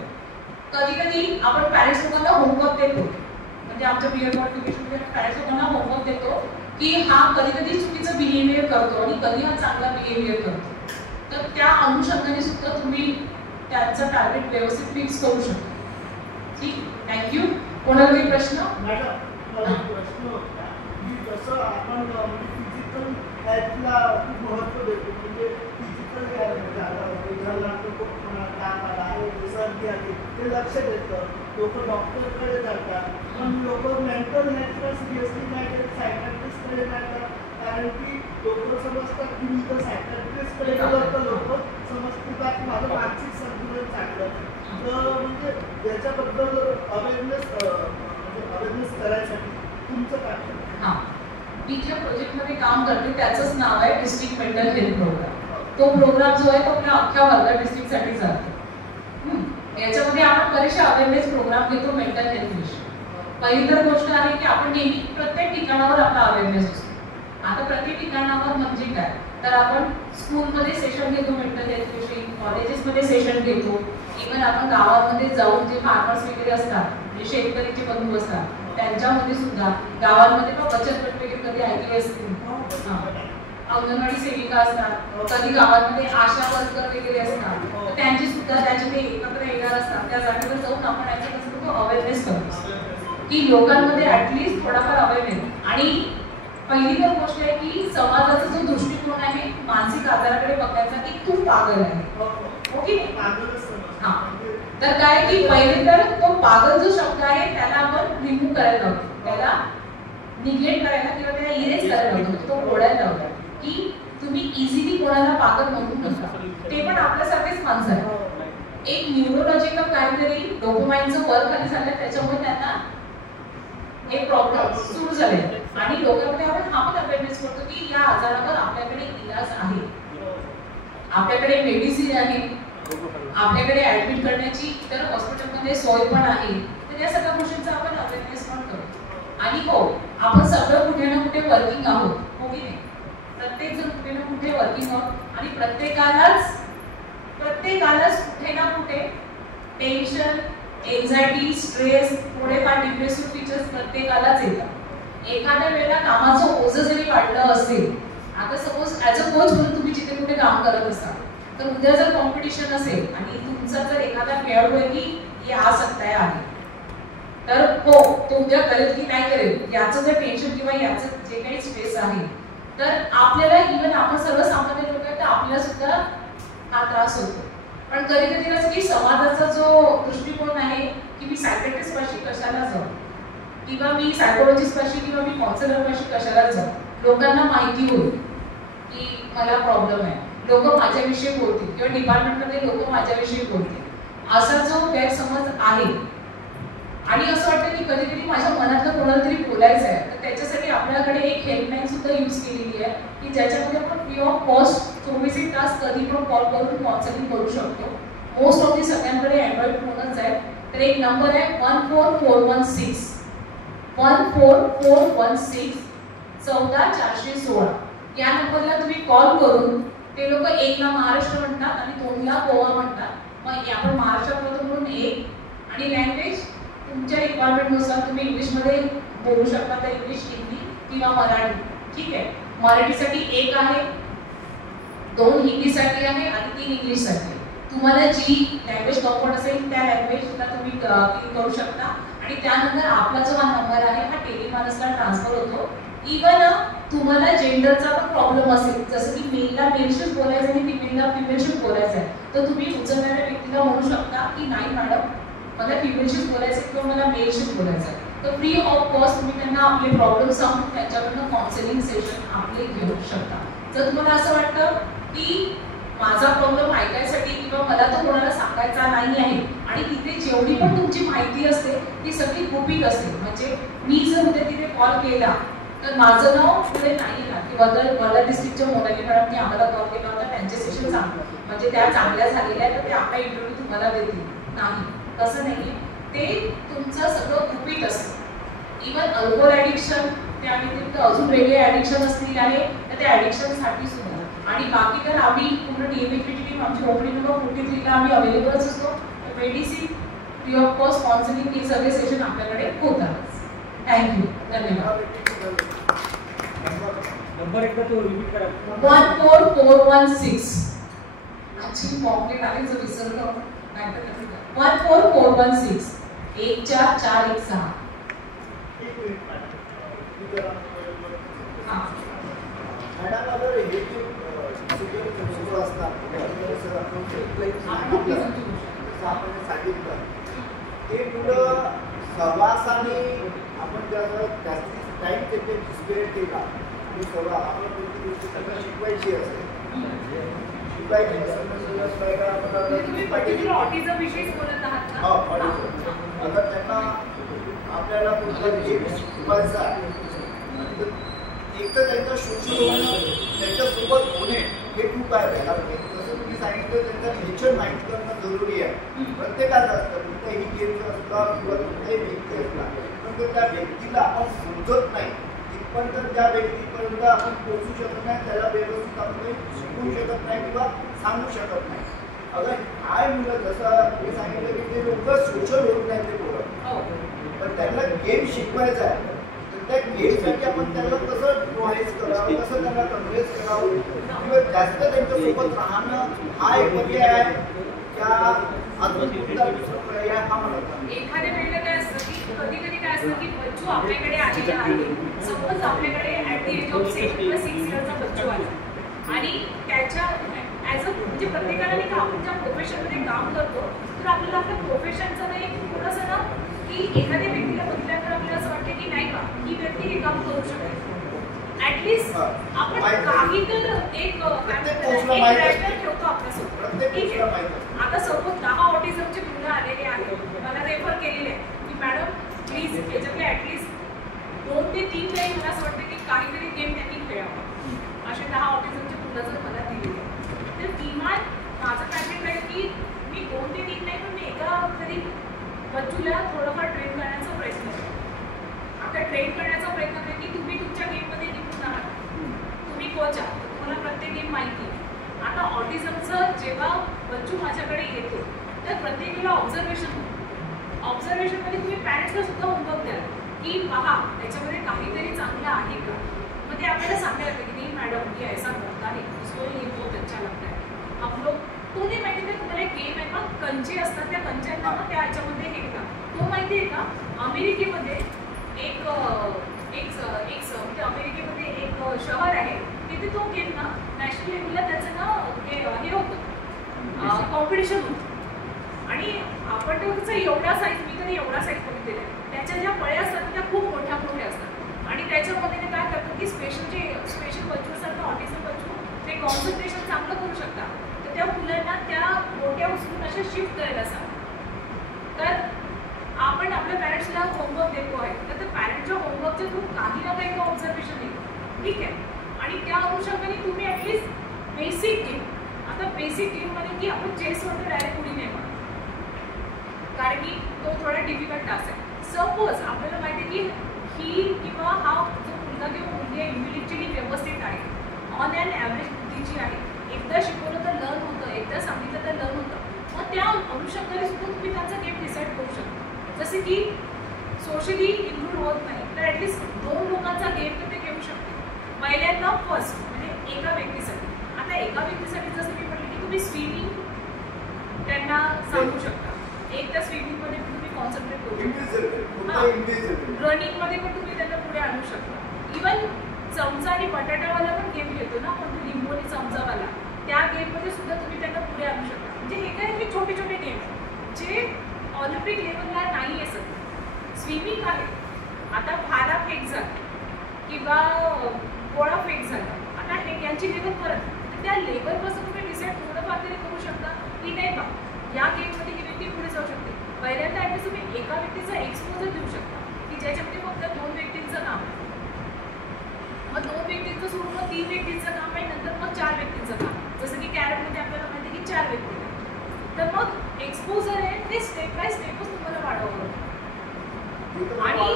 कधी कधी आपण पॅरेंट्स लोकांना होमवर्क देतो, म्हणजे आमच्या बियर मॉडिफिकेशनमध्ये पॅरेंट्स लोकांना होमवर्क देतो की हा कधी कधी चुकीचं बिहेवियर करतो आणि कधी हा चांगला बिहेवियर करतो. तर त्या अनुषंगाने सुद्धा तुम्ही त्यांचा टार्गेट व्यवस्थित फिक्स करू शकता. ठीक. थँक्यू. कोणाला काही प्रश्न? मॅडम प्रश्न होता की जसं आपण फिजिकल हेल्थला खूप महत्त्व देतो, म्हणजे फिजिकल हेल्थ झालं, उदाहरणार्थ ताप आला, सर्दी आली, ते लक्ष देतं, लोक डॉक्टरकडे जातात. पण लोक मेंटल हेल्थला सिरियसली नाही देत, सायकायट्रिस्टकडे जातात. कारण की लोक समजतात की मी तर सायकायट्रिस्टकडे गेलो तर लोक समजतात की माझं मानसिक संतुलन चांगलं. तर म्हणजे याच्याबद्दल अवेअरनेस करायसाठी तुमचं काय? हां, मी ज्या प्रोजेक्टमध्ये काम करते त्याचंच नाव आहे डिस्ट्रिक्ट मेंटल हेल्थ प्रोग्राम. तो प्रोग्राम जो आहे तो आपल्या अख्ख्या वर्धा डिस्ट्रिक्टसाठी चालतो. याच्यामध्ये आपण बरेचसे अवेअरनेस प्रोग्राम घेतो मेंटल हेल्थ विषयी. पहिली तर गोष्ट आहे की आपण नेहमी प्रत्येक ठिकाणावर आपला अवेअरनेस असतो. आता प्रत्येक ठिकाणावर म्हणजे काय, तर आपण स्कूलमध्ये सेशन घेतो मेंटल हेल्थ विषयी, कॉलेजेसमध्ये सेशन घेतो, इव्हन आपण गावामध्ये जाऊन जे फार्मर्स वगैरे असतात, जे शेतकरीचे बंधू असतात त्यांच्यामध्ये सुद्धा, गावांमध्ये पण बचत गट वगैरे कधी ऐकले असतील, अंगणवाडी सेविका असतात, कधी गावांमध्ये आशा वर्कर वगैरे असतात, तर त्यांची सुद्धा त्यांचे ते एकत्र येणार असतात. त्या जागेवर जाऊन आपण याच्यापासून अवेअरनेस करतो की लोकांमध्ये ऍटलिस्ट थोडाफार अवेअरनेस. आणि पहिली तर गोष्ट आहे की समाजाचा जो दृष्टिकोन आहे मानसिक आजाराकडे बघण्याचा की तू पागल आहे. ओके. हा, तर काय की पहिले तर तो पागल जो शब्द आहे त्याला आपण रिमूव्ह करायला लावतो, त्याला निग्लेक्ट करायला किंवा त्याला इरेज करायला लावतो, तो बोलायला लावतो की तुम्ही इझिली कोणाला पागल म्हणू नका, ते पण आपल्यासारखेच माणसं आहे. एक न्यूरोलॉजिकल काहीतरी डोपामाइनचं वर्क खाली झालं त्याच्यामुळे त्यांना एक प्रॉब्लेम सुरू झाले आणि लोकांमध्ये आपण हा पण अवेअरनेस करतो की या आजारावर आपल्याकडे इलाज आहे, आपल्याकडे मेडिसिन आहे, आपल्याकडे ऍडमिट करण्याची इतर हॉस्पिटलमध्ये सोय पण आहे. तर या सगळ्या गोष्टींचा आपण अवेअरनेस पण करतो. आणि हो, आपण सगळं कुठे ना कुठे वर्किंग आहोत, हो की नाही? प्रत्येक जण कुठे ना कुठे वर्किंग आहोत आणि प्रत्येकालाच कुठे ना कुठे टेन्शन, एन्झायटी, स्ट्रेस, थोडेफार डिप्रेसिव्ह फीचर्स प्रत्येकालाच येतात. एखाद्या वेळेला कामाचं ओझं जरी वाढलं असेल, आता सपोज ॲज अ कोच म्हणून तुम्ही जिथे कुठे काम करत असाल तर उद्या जर कॉम्पिटिशन असेल आणि तुमचा जर एखादा खेळाडू आहे की ये आ सकता आहे, तर हो तो उद्या करेल की नाही करेल याचं जर टेन्शन किंवा याचं जे काही स्ट्रेस आहे तर आपल्याला इव्हन आपण सर्वसामान्य लोक आहे तर आपल्याला सुद्धा हा त्रास होतो. पण कधी कधी असं की समाजाचा जो दृष्टिकोन आहे की मी सायकॅट्रिस्ट पाशी कशाला जाऊ किंवा मी सायकोलॉजिस्ट पाशी किंवा मी काउन्सिलर पाशी कशाला जाऊ, लोकांना माहिती होईल की मला प्रॉब्लेम आहे, लोक माझ्याविषयी बोलतील किंवा डिपार्टमेंटमध्ये लोक माझ्याविषयी बोलतील, असा जो गैरसमज आहे. आणि असं वाटतं की कधी कधी माझ्या मनातलं कोणाला तरी बोलायचं आहे तर त्याच्यासाठी आपल्याकडे एक हेल्पलाईन सुद्धा यूज केलेली आहे की ज्याच्यामध्ये आपण फ्री ऑफ कॉस्ट 24 तास कधी पण कॉल करून काउन्सिलिंग करू शकतो. मोस्ट ऑफ दी सगळ्यांकडे अँड्रॉइड फोनच आहे. तर एक नंबर आहे 14416 14416. या नंबरला तुम्ही कॉल करून ते लोक एकला महाराष्ट्र म्हणतात आणि दोनला गोवा म्हणतात. मग आपण महाराष्ट्रात म्हणून एक आणि लँग्वेज तुमच्या रिक्वायरमेंटनुसार तुम्ही इंग्लिशमध्ये बोलू शकता तर इंग्लिश, हिंदी किंवा मराठी. ठीक आहे. मराठीसाठी एक आहे, 2 हिंदीसाठी आहे आणि 3 इंग्लिशसाठी. तुम्हाला जी लँग्वेज कम्फर्ट असेल त्या लँग्वेजला तुम्ही क्लिक करू शकता आणि त्यानंतर आपला जो हा नंबर आहे हा टेलिमानसला ट्रान्सफर होतो. इवन तुम्हाला जेंडरचा पण प्रॉब्लेम असेल, जसं की मेलला मेलशीच बोलायचं आणि फिमेलला फिमेलशीच बोलायचं आहे, तर तुम्ही उचलणाऱ्या व्यक्तीला म्हणू शकता की नाही मॅडम मला फिमेलशीच बोलायचं किंवा मला मेलशीच बोलायचं आहे. तर फ्री ऑफ कॉस्ट तुम्ही त्यांना आपले प्रॉब्लेम सांगून त्यांच्याकडनं काउन्सिलिंग सेशन आपले घेऊ शकता. जर तुम्हाला असं वाटतं की माझा प्रॉब्लेम ऐकायसाठी किंवा मला तो कोणाला सांगायचा नाही आहे आणि तिथे जेवढी पण तुमची माहिती असते ती सगळी गुपित असते, म्हणजे मी जर उद्या तिथे कॉल केला तर माझं नाव पुढे नाही येणार की वर्धा डिस्ट्रिक्टच्या मोनाली मॅडमने आम्हाला कॉल केला होता, त्यांचे सेशन चांगलं म्हणजे त्या चांगल्या झालेल्या आहेत तर ते आपला इंटरव्ह्यू तुम्हाला देतील. नाही, तसं नाही, ते तुमचं सगळं गुपित असतं. इवन अल्कोहोल ॲडिक्शन त्या व्यतिरिक्त अजून वेगळे ॲडिक्शन असतील आहे तर त्या ॲडिक्शनसाठी सुद्धा. आणि बाकी तर आम्ही पूर्ण डीएमएफची टीम आमची ओपडी नंबर 43ला आम्ही अवेलेबलच असतो. Medicine free of cost counselling हे सगळे सेशन आपल्याकडे होतात. थँक्यू, धन्यवाद. नंबर एकदा तो रिपीट करा. 14416 अच्छी पॉम्पलेट आहे जो विसरलो नाही तर 14416 14416. मॅडम अगर हे जे सुरू असतात आपण सांगितलं ते मुलं सहवासाने आपण जास्ती टाईम त्याचे स्पेअर केला आणि सर्व आपण कोणती गोष्टी सगळं शिकवायची असते. ऑटिझम विषयीच बोलत आहात ना? अगर त्यांना आपल्याला कोणता गेम शिकवायचा आहे एक तर त्यांचं शोषण होणं त्यांच्यासोबत होणे हे खूप आहे. कारण जसं तुम्ही सांगितलं त्यांचं नेचर माहीत करणं जरुरी आहे. प्रत्येकाचं असतं, कुठल्याही गेमचं असतं किंवा कुठल्याही व्यक्ती असला, पण त्या व्यक्तीला आपण समजत नाही पण तर त्या व्यक्तीपर्यंत आपण पोहोचू शकत नाही, त्याला व्यवस्थित आपण शिकवू शकत नाही किंवा सांगू शकत नाही. अगर काय मुलं जसं मी सांगितलं की ते लोक सोशल होत नाही ते पोरं, पण त्यांना गेम शिकवायचा आहे तर त्या गेमसाठी आपण त्यांना कसं प्रोव्हाइड करावं, कसं त्यांना कन्व्हिन्स करावं किंवा जास्त त्यांच्यासोबत राहणं हा एक पर्याय आहे. त्या अजून कुठला दुसरा पर्याय हा म्हणतात. एखाद्या वेळेला काय असतं की कधी कधी काय असतं की बच्चू आपल्याकडे आलेला आहे. सपोज आपल्याकडे ॲट दी एज ऑफ 6 किंवा 6 इयर्सचा बच्चू आला आणि त्याच्या ॲज अ म्हणजे प्रत्येकाला नाही का आपण ज्या प्रोफेशनमध्ये काम करतो तर आपल्याला आपल्या प्रोफेशनचं नाही थोडंसं ना की एखाद्या व्यक्तीला बघितल्यानंतर आपल्याला असं वाटतं की नाही का ही व्यक्ती हे काम करू शकेल. ॲटलिस्ट आपण काही तर एक रॅशनल ठेवतो आपल्यासोबत. ठीक आहे, आता सपोज 10 ऑटिझमचे मुलं आलेले आहेत, मला रेफर केलेले आहे की मॅडम प्लीज याच्यातले ॲटलिस्ट 2 ते 3 तरी मला असं वाटतं की काहीतरी गेम त्यांनी खेळावं. असे 10 ऑटिझमचे मुलं जर मला दिलेले तर किमान माझं पॅकेट आहे की मी 2 ते 3 नाही पण मी एका तरी बच्चूला थोडंफार ट्रेन करण्याचा प्रयत्न करतो. आता ट्रेन करण्याचा प्रयत्न करते की तुम्ही तुमच्या गेममध्ये निपुण आहात, तुम्ही कोच आहात, तुम्हाला प्रत्येक गेम माहिती आहे. आता ऑटिझमचं जेव्हा बच्चू माझ्याकडे येतो तर प्रत्येक वेळेला ऑब्झर्वेशन होतं. ऑब्झर्वेशनमध्ये तुम्ही पॅरेंट्सला सुद्धा होमवर्क द्याल की पहा त्याच्यामध्ये काहीतरी चांगलं आहे का. मग ते आपल्याला सांगायला लागतं की नाही मॅडम ये ऐसा करता है, इसको ये बहुत अच्छा लगता है. हम लोग तो नाही माहिती आहे तुम्हाला एक गेम आहे मग कंचे असतात त्या कंच्यांना मग त्या ह्याच्यामध्ये हे का तो माहिती आहे का. अमेरिकेमध्ये एक म्हणजे अमेरिकेमध्ये एक शहर आहे तिथे तो गेम ना नॅशनल लेवलला त्याचं ना हे होतं कॉम्पिटिशन होतं आणि आपण त्याचं एवढा साईज मी तरी एवढा साईज बघितलेला आहे. त्याच्या ज्या पळ्या असतात त्या खूप मोठ्या मोठ्या असतात आणि त्याच्यामध्ये ते काय करतात की स्पेशल बच्चू असतात ऑटिझम बच्चू ते कॉन्सन्ट्रेशन चांगलं करू शकतात. तर त्या मुलांना त्या मोठ्या उचलून अशा शिफ्ट करायला सांगतात. तर आपण आपल्या पॅरेंट्सला होमवर्क देतो आहे तर पॅरेंटच्या होमवर्कच्या थ्रू काही ना काही ऑब्झर्वेशन येईल. ठीक आहे, आणि त्या अनुषंगाने तुम्ही ॲटलिस्ट बेसिक गेम, आता बेसिक गेममध्ये की आपण चेसवर डायरेक्ट पुढे नाही म्हणत कारण की तो थोडा डिफिकल्ट टास्क आहे. सपोज आपल्याला माहिती आहे की ही किंवा हा जो मुलगा किंवा मुलगी इंडिव्हिज्युअली व्यवस्थित आहे, ऑन अँड ॲव्हरेज बुद्धीची आहे, एकदा शिकवलं तर लर्न होतं, एकदा सांगितलं तर लर्न होतं. मग त्या अनुषंगाने सुद्धा तुम्ही त्यांचा गेम डिसाईड करू शकता. जसे की सोशली इन्क्लूड होत नाही तर ॲटलिस्ट 2 लोकांचा गेम तर ते घेऊ शकते. पहिल्यांदा फर्स्ट म्हणजे एका व्यक्तीसाठी. आता एका व्यक्तीसाठी जसं मी म्हटलं की तुम्ही स्विमिंग त्यांना सांगू शकता. एक तर स्विमिंगमध्ये पण तुम्ही कॉन्सन्ट्रेट करू इंडिव्हिज्युअल रनिंगमध्ये पण तुम्ही त्यांना पुढे आणू शकता. इवन चमचा आणि बटाटावाला पण गेम घेतो ना आपण, लिंबोनी चमचावाला, त्या गेममध्ये सुद्धा तुम्ही त्यांना पुढे आणू शकता. म्हणजे हे काय हे छोटे छोटे गेम जे ऑलिम्पिक लेवलला नाही आहे सध्या. स्विमिंग आहे, आता भाला फेक झाला किंवा गोळा फेक झाला, आता हे यांची लेवल परत, त्या लेवलपासून तुम्ही डिसाईड थोडंफार तरी करू शकता की नाही बा या गेममध्ये ही व्यक्ती पुढे जाऊ शकते. पहिल्यांदा ॲटलीस्ट तुम्ही एका व्यक्तीचा एक्सपोजर देऊ शकता की ज्याच्यामध्ये फक्त 2 व्यक्तींचं नाव आहे, मग 2 व्यक्तींचं सोडून मग 3 व्यक्तींचं काम आहे, नंतर मग 4 व्यक्तींचं काम. जसं की कॅरममध्ये आपल्याला माहिती आहे की 4 व्यक्ती आहेत, तर मग एक्सपोजर आहे ते स्टेप बाय स्टेपच तुम्हाला वाढवावं लागतं. आणि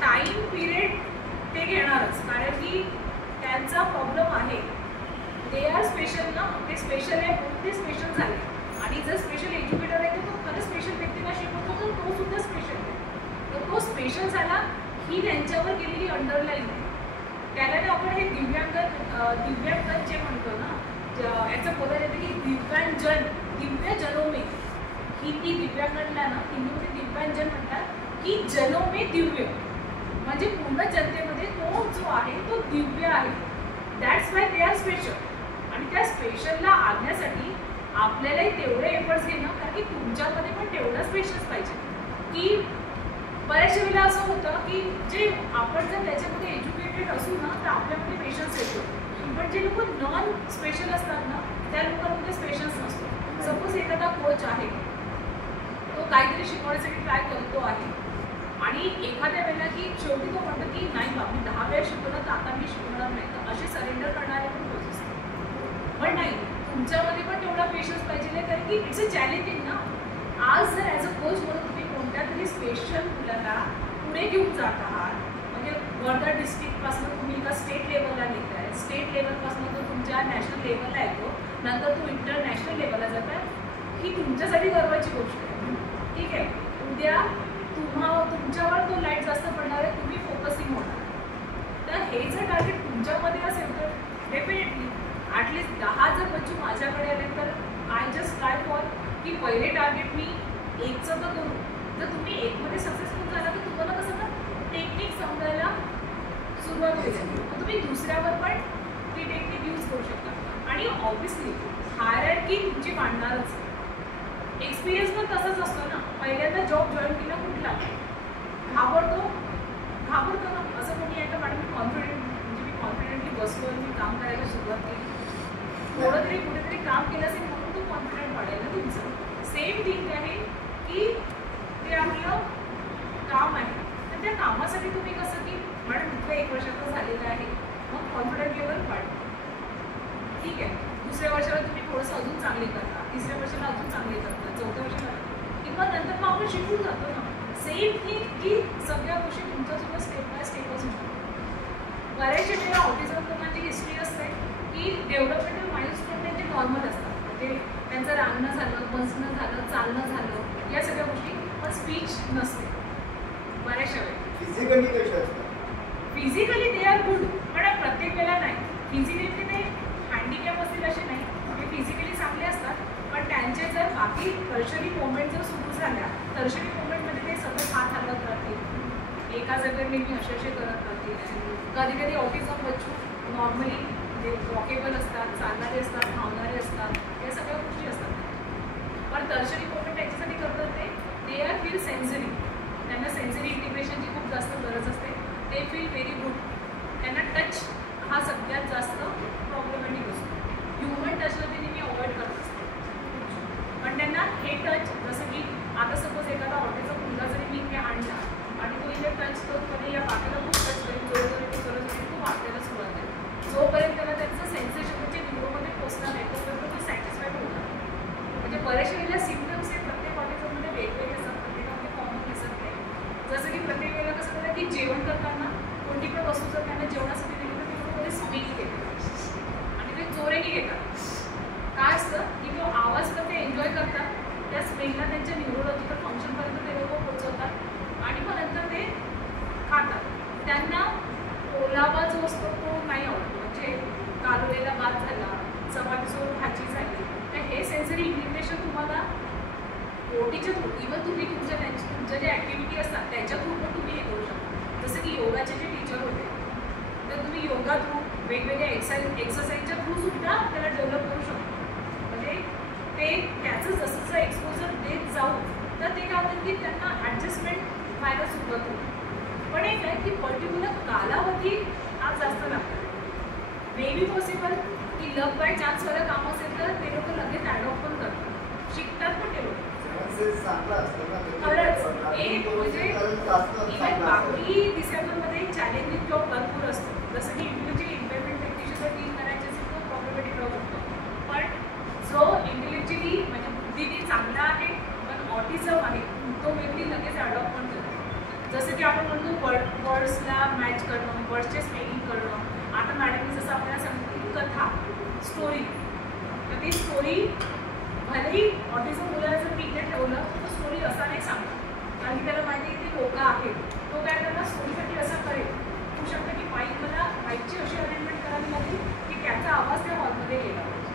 टाईम पिरियड ते घेणारच, कारण की त्यांचा प्रॉब्लेम आहे. ते आर स्पेशल ना, ते स्पेशल आहे म्हणून ते स्पेशल झाले. आणि जर स्पेशल एज्युकेटर आहे तर तो खरंच स्पेशल व्यक्तीला शिकवतो तर तो सुद्धा स्पेशल आहे. तर तो स्पेशल झाला ही त्यांच्यावर केलेली अंडरलाईन आहे. त्याला आपण हे दिव्यांगन जे म्हणतो ना, याचं बोलायला येतं की दिव्यांजन, दिव्य जनोमे. हिंदी दिव्यांगनला ना हिंदीमध्ये दिव्यांजन म्हणतात की जनोमे दिव्य, म्हणजे पूर्ण जनतेमध्ये तो जो आहे तो दिव्य आहे. That's why they are special. आणि त्या स्पेशलला आणण्यासाठी आपल्यालाही तेवढे एफर्ट्स घेणं, कारण की तुमच्यामध्ये पण तेवढं स्पेशल्स पाहिजे. की बऱ्याचशा वेळेला असं होतं की जे आपण जर त्याच्यामध्ये एज्युकेटेड असू ना तर आपल्यामध्ये पेशन्स येतो, पण जे लोक नॉन स्पेशल असतात ना त्या लोकांमध्ये स्पेशल्स नसतो. सपोज एखादा कोच आहे, तो काहीतरी शिकवण्यासाठी ट्राय करतो आहे आणि एखाद्या वेळेला की शेवटी तो म्हणतो की नाही बा मी 10 वेळा शिकवलं तर आता मी शिकवणार नाही, तर असे सरेंडर करणारे पण कोच असतात. पण नाही, तुमच्यामध्ये पण तेवढा पेशन्स पाहिजे, कारण की इट्स अ चॅलेंजिंग ना. आज जर ॲज अ कोच म्हणून तुम्ही कोणत्या तरी स्पेशल मुलाला पुढे घेऊन जात आहात, म्हणजे वर्धा डिस्ट्रिक्टपासून तुम्ही एका स्टेट लेवलला नेत आहे, स्टेट लेवलपासून तो तुमच्या नॅशनल लेवलला येतो, नंतर तो इंटरनॅशनल लेवलला जात आहे, ही तुमच्यासाठी गर्वाची गोष्ट आहे. ठीक आहे, उद्या तुमच्यावर तो लाईट जास्त पडणार आहे, तुम्ही फोकसिंग होणार. तर हे जर टार्गेट तुमच्यामध्ये असेल तर डेफिनेटली ॲटलिस्ट 10 जर बच्चू माझ्याकडे आले तर आय जस्ट ट्राय फॉर की पहिले टार्गेट मी 1चं तर करू. जर तुम्ही 1मध्ये सक्सेसफुल झाला तर तुम्हाला कसं ना टेक्निक समजायला सुरुवात होईल, तर तुम्ही दुसऱ्यावर पण ती टेक्निक यूज करू शकता. आणि ऑब्व्हियसली हायरार्की तुमची वाढणारच. एक्सपिरियन्स पण तसाच असतो ना. पहिल्यांदा जॉब जॉईन केला कुठला घाबरतो ना, असं कोणी आहे का मॅडम मी कॉन्फिडेंट, म्हणजे मी कॉन्फिडेंटली बसलो आणि मी काम करायला सुरुवात केली, थोडं तरी कुठेतरी काम केलं असेल म्हणून तो कॉन्फिडंट वाढेल ना तुमचं. सेम थिंग आहे की ते आपलं काम आहे, तर त्या कामासाठी तुम्ही कसं की मॅडम इतकं 1 वर्षाचं झालेलं आहे, मग कॉन्फिडंट लेवल वाढतं. ठीक आहे, दुसऱ्या वर्षाला तुम्ही थोडंसं अजून चांगले करता, तिसऱ्या वर्षाला अजून चांगले करता, चौथ्या वर्षाला किंवा नंतर मग आपण शिकून जातो ना. सेम थिंग की सगळ्या गोष्टी तुमच्यासोबत स्टेप बाय स्टेपच होतात. बऱ्याचशा वेळेला ऑटिझम लोकांची हिस्ट्री असते की डेव्हलपमेंटल माइलस्टोन त्यांचे नॉर्मल असतात, म्हणजे त्यांचं रांगणं झालं, बसणं झालं, चालणं झालं, या सगळ्या गोष्टी, पण स्पीच नसते बऱ्याचशा वेळेला. फिजिकली कसे असतात? फिजिकली दे आर गुड, पण प्रत्येक वेळेला नाही. फिजिकली ते हँडिकॅप असतील असे नाही, ते फिजिकली चांगले असतात, पण त्यांचे जर बाकी टर्शरी मुवमेंट जर सुरू झाल्या, टर्शरी मुवमेंटमध्ये ते सतत हात हलत राहतील, एका जागेवर नेहमी असे करत राहतील. कधी कधी ऑटिझम बच्चू नॉर्मली म्हणजे वॉकेबल असतात, चालणारे असतात, धावणारे असतात, या सगळ्या गोष्टी असतात. पण टर्शरी मुवमेंट याच्यासाठी करतात ते आर फील सेन्सरी, त्यांना सेन्सरी इंटिग्रेशनची खूप जास्त गरज असते. ते फील व्हेरी गुड, त्यांना टच हा सगळ्यात जास्त प्रॉब्लेमॅटिक असतो. ह्युमन टचला ते नेहमी अवॉइड करत असते, पण त्यांना हे टच, जसं की आता सपोज एखादा ऑटोचा मुलगा जरी मी इथे आणला आणि तो इथे टच करतो, या बाकीला खूप टच करेल, जोपर्यंत खूप आपल्याला सुरुवात आहे, जोपर्यंत त्याला त्यांचं सेन्सेशन म्हणजे न्यूरोमध्ये पोचणार नाही तोपर्यंत तो सॅटिस्फाईड होणार. म्हणजे बऱ्याचशा वेळेला सिम्पटम्स हे प्रत्येक ऑटिझममध्ये वेगवेगळे असतात, प्रत्येकामध्ये कॉमन दिसत नाही. जसं की प्रत्येक वेळेला कसं झालं की जेवण करताना कोणती पण वस्तू जर त्यांना जेवणासाठी दिली तर ते लोक स्वीट घेतात आणि ते जोरेने घेतात. काय असतं की तो आवाज पण ते एन्जॉय करतात, त्या स्प्रिंगला त्यांच्या न्यूरोलॉजिकल फंक्शनपर्यंत ते लोक पोचवतात आणि मग नंतर ते खातात. त्यांना ओलावा जो असतो तो नाही आवडतो, म्हणजे कालवलेला भात झाला, चपातीसोबत भाजी झाली, तर हे सेन्सरी इंटिग्रेशन तुम्हाला वेगवेगळ्या एक्सरसाइजच्या थ्रू सुद्धा त्याला डेव्हलप करू शकतो. म्हणजे ते त्याचं जसं जसं एक्सपोजर देत जाऊ तर ते काय होतं की त्यांना ॲडजस्टमेंट व्हायला सुरुवात होते. पण एक आहे की पर्टिक्युलर कालावधी आज जास्त लागतात. मे बी पॉसिबल की लक बाय चान्सवालं काम असेल तर ते लोक लगेच ॲडॉप्ट पण करतात, शिकतात पण ते लोक. खरंच एक म्हणजे इव्हन बाकी डिसेंबरमध्ये चॅलेंजिंग जॉब भरपूर असतो. जसं की इंडिव्हिज्युअली इम्पेअरमेंट व्यक्तीशी डील करायचे असेल तर प्रॉब्लेमॅटिक राहू शकतो. पण जो इंटेलेक्च्युअली म्हणजे बुद्धीने चांगला आहे पण ऑटिझम आहे तो व्यक्ती लगेच अडॉप्ट पण करतो. जसं की आपण म्हणतो वर्ड्सला मॅच करणं, वर्ड्सचे स्पेलिंग करणं. आता मॅडमनी जसं आपल्याला सांगितलं कथा, स्टोरी, तर ती स्टोरी भलेही ऑटिझम मुलाला जर तिथे ठेवलं तर स्टोरी असा नाही सांगणार, कारण की त्याला माहिती आहे की लोक आहेत. तो काय करणार स्टोरीसाठी असं करेल. होऊ शकतं की मला माईकची अशी अरेंजमेंट करावी लागेल की त्याचा आवाज त्या हॉलमध्ये गेला पाहिजे.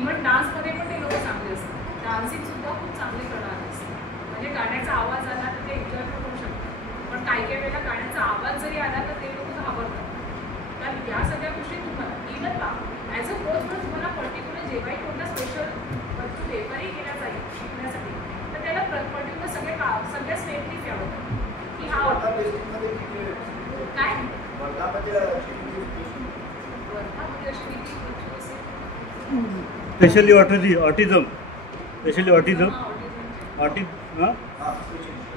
इव्हन डान्समध्ये पण ते लोक चांगले असतात. डान्सिंगसुद्धा खूप चांगले करणार असतात. म्हणजे गाण्याचा आवाज आला तर ते एन्जॉय पण करू शकतात. पण काही काही वेळेला गाण्याचा आवाज जरी आला तर ते लोक घाबरतात. कारण ह्या सगळ्या गोष्टी तुम्हाला इव्हन पा ॲज अ कोच म्हणून तुम्हाला पर्टिक्युलर जेव्हाही कोणता स्पेशल वस्तू रेफरही केला जाईल शिकण्यासाठी तर त्याला पर्टिक्युलर सगळ्या स्टेपनी घ्यावं की हा काय स्पेशली ऑटिझम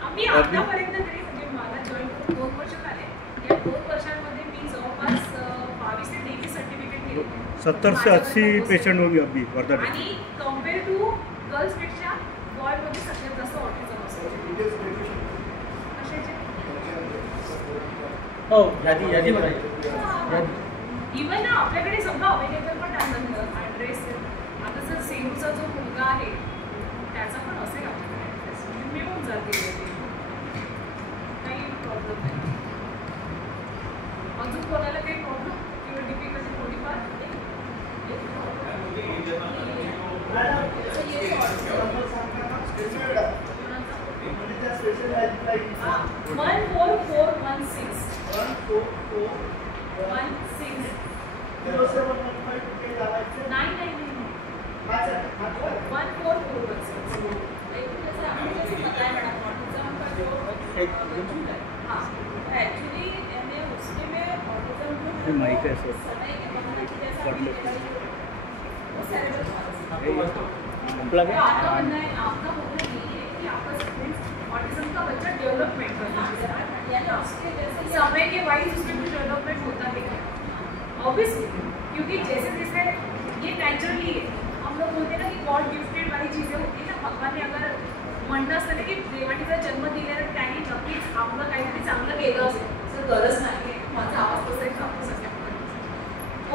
आम्ही आतापर्यंत तरी म्हणजे मला जॉईन करून 2 वर्ष झाले. या 2 वर्षांमध्ये मी जवळपास 22 ते 23 सर्टिफिकेट केले. 70 से 80 पेशेंट होंगे अभी वर्धा में. आणि कम्पेअर टू गर्ल्सपेक्षा बॉयमध्ये सगळ्यात जास्त ऑटिझम असतो. हो यादी भरायची. इव्हन ना आपल्याकडे सगळं अवेलेबल पण असतं ॲड्रेस. आता जर सेलूचा जो मुलगा आहे त्याचा पण असेल आपल्याकडे ॲड्रेस मिळून जातील काही प्रॉब्लेम नाही. अजून कोणाला काही प्रॉब्लेम किंवा डिफिकल्टी थोडीफार 141416 माइक है सर आपका बनना है, आपका बोलना यही है कि आपका ऑटिज्म का बच्चा डेवलपमेंट समय के वाइज उसमें कुछ डेवलपमेंट होता है ऑब्वियसली, क्योंकि जैसे जैसे ये नेचुरली है. हम लोग बोलते हैं ना कि गॉड गिफ्टेड वाली चीज़ें होती है ना. भगवान ने अगर म्हणणं असतं ना की देवाने जर जन्म दिल्यानं त्यांनी नक्कीच आपलं काहीतरी चांगलं केलं असेल. असं गरज नाही आहे. माझा आवाज तसा एक कापूस असेल.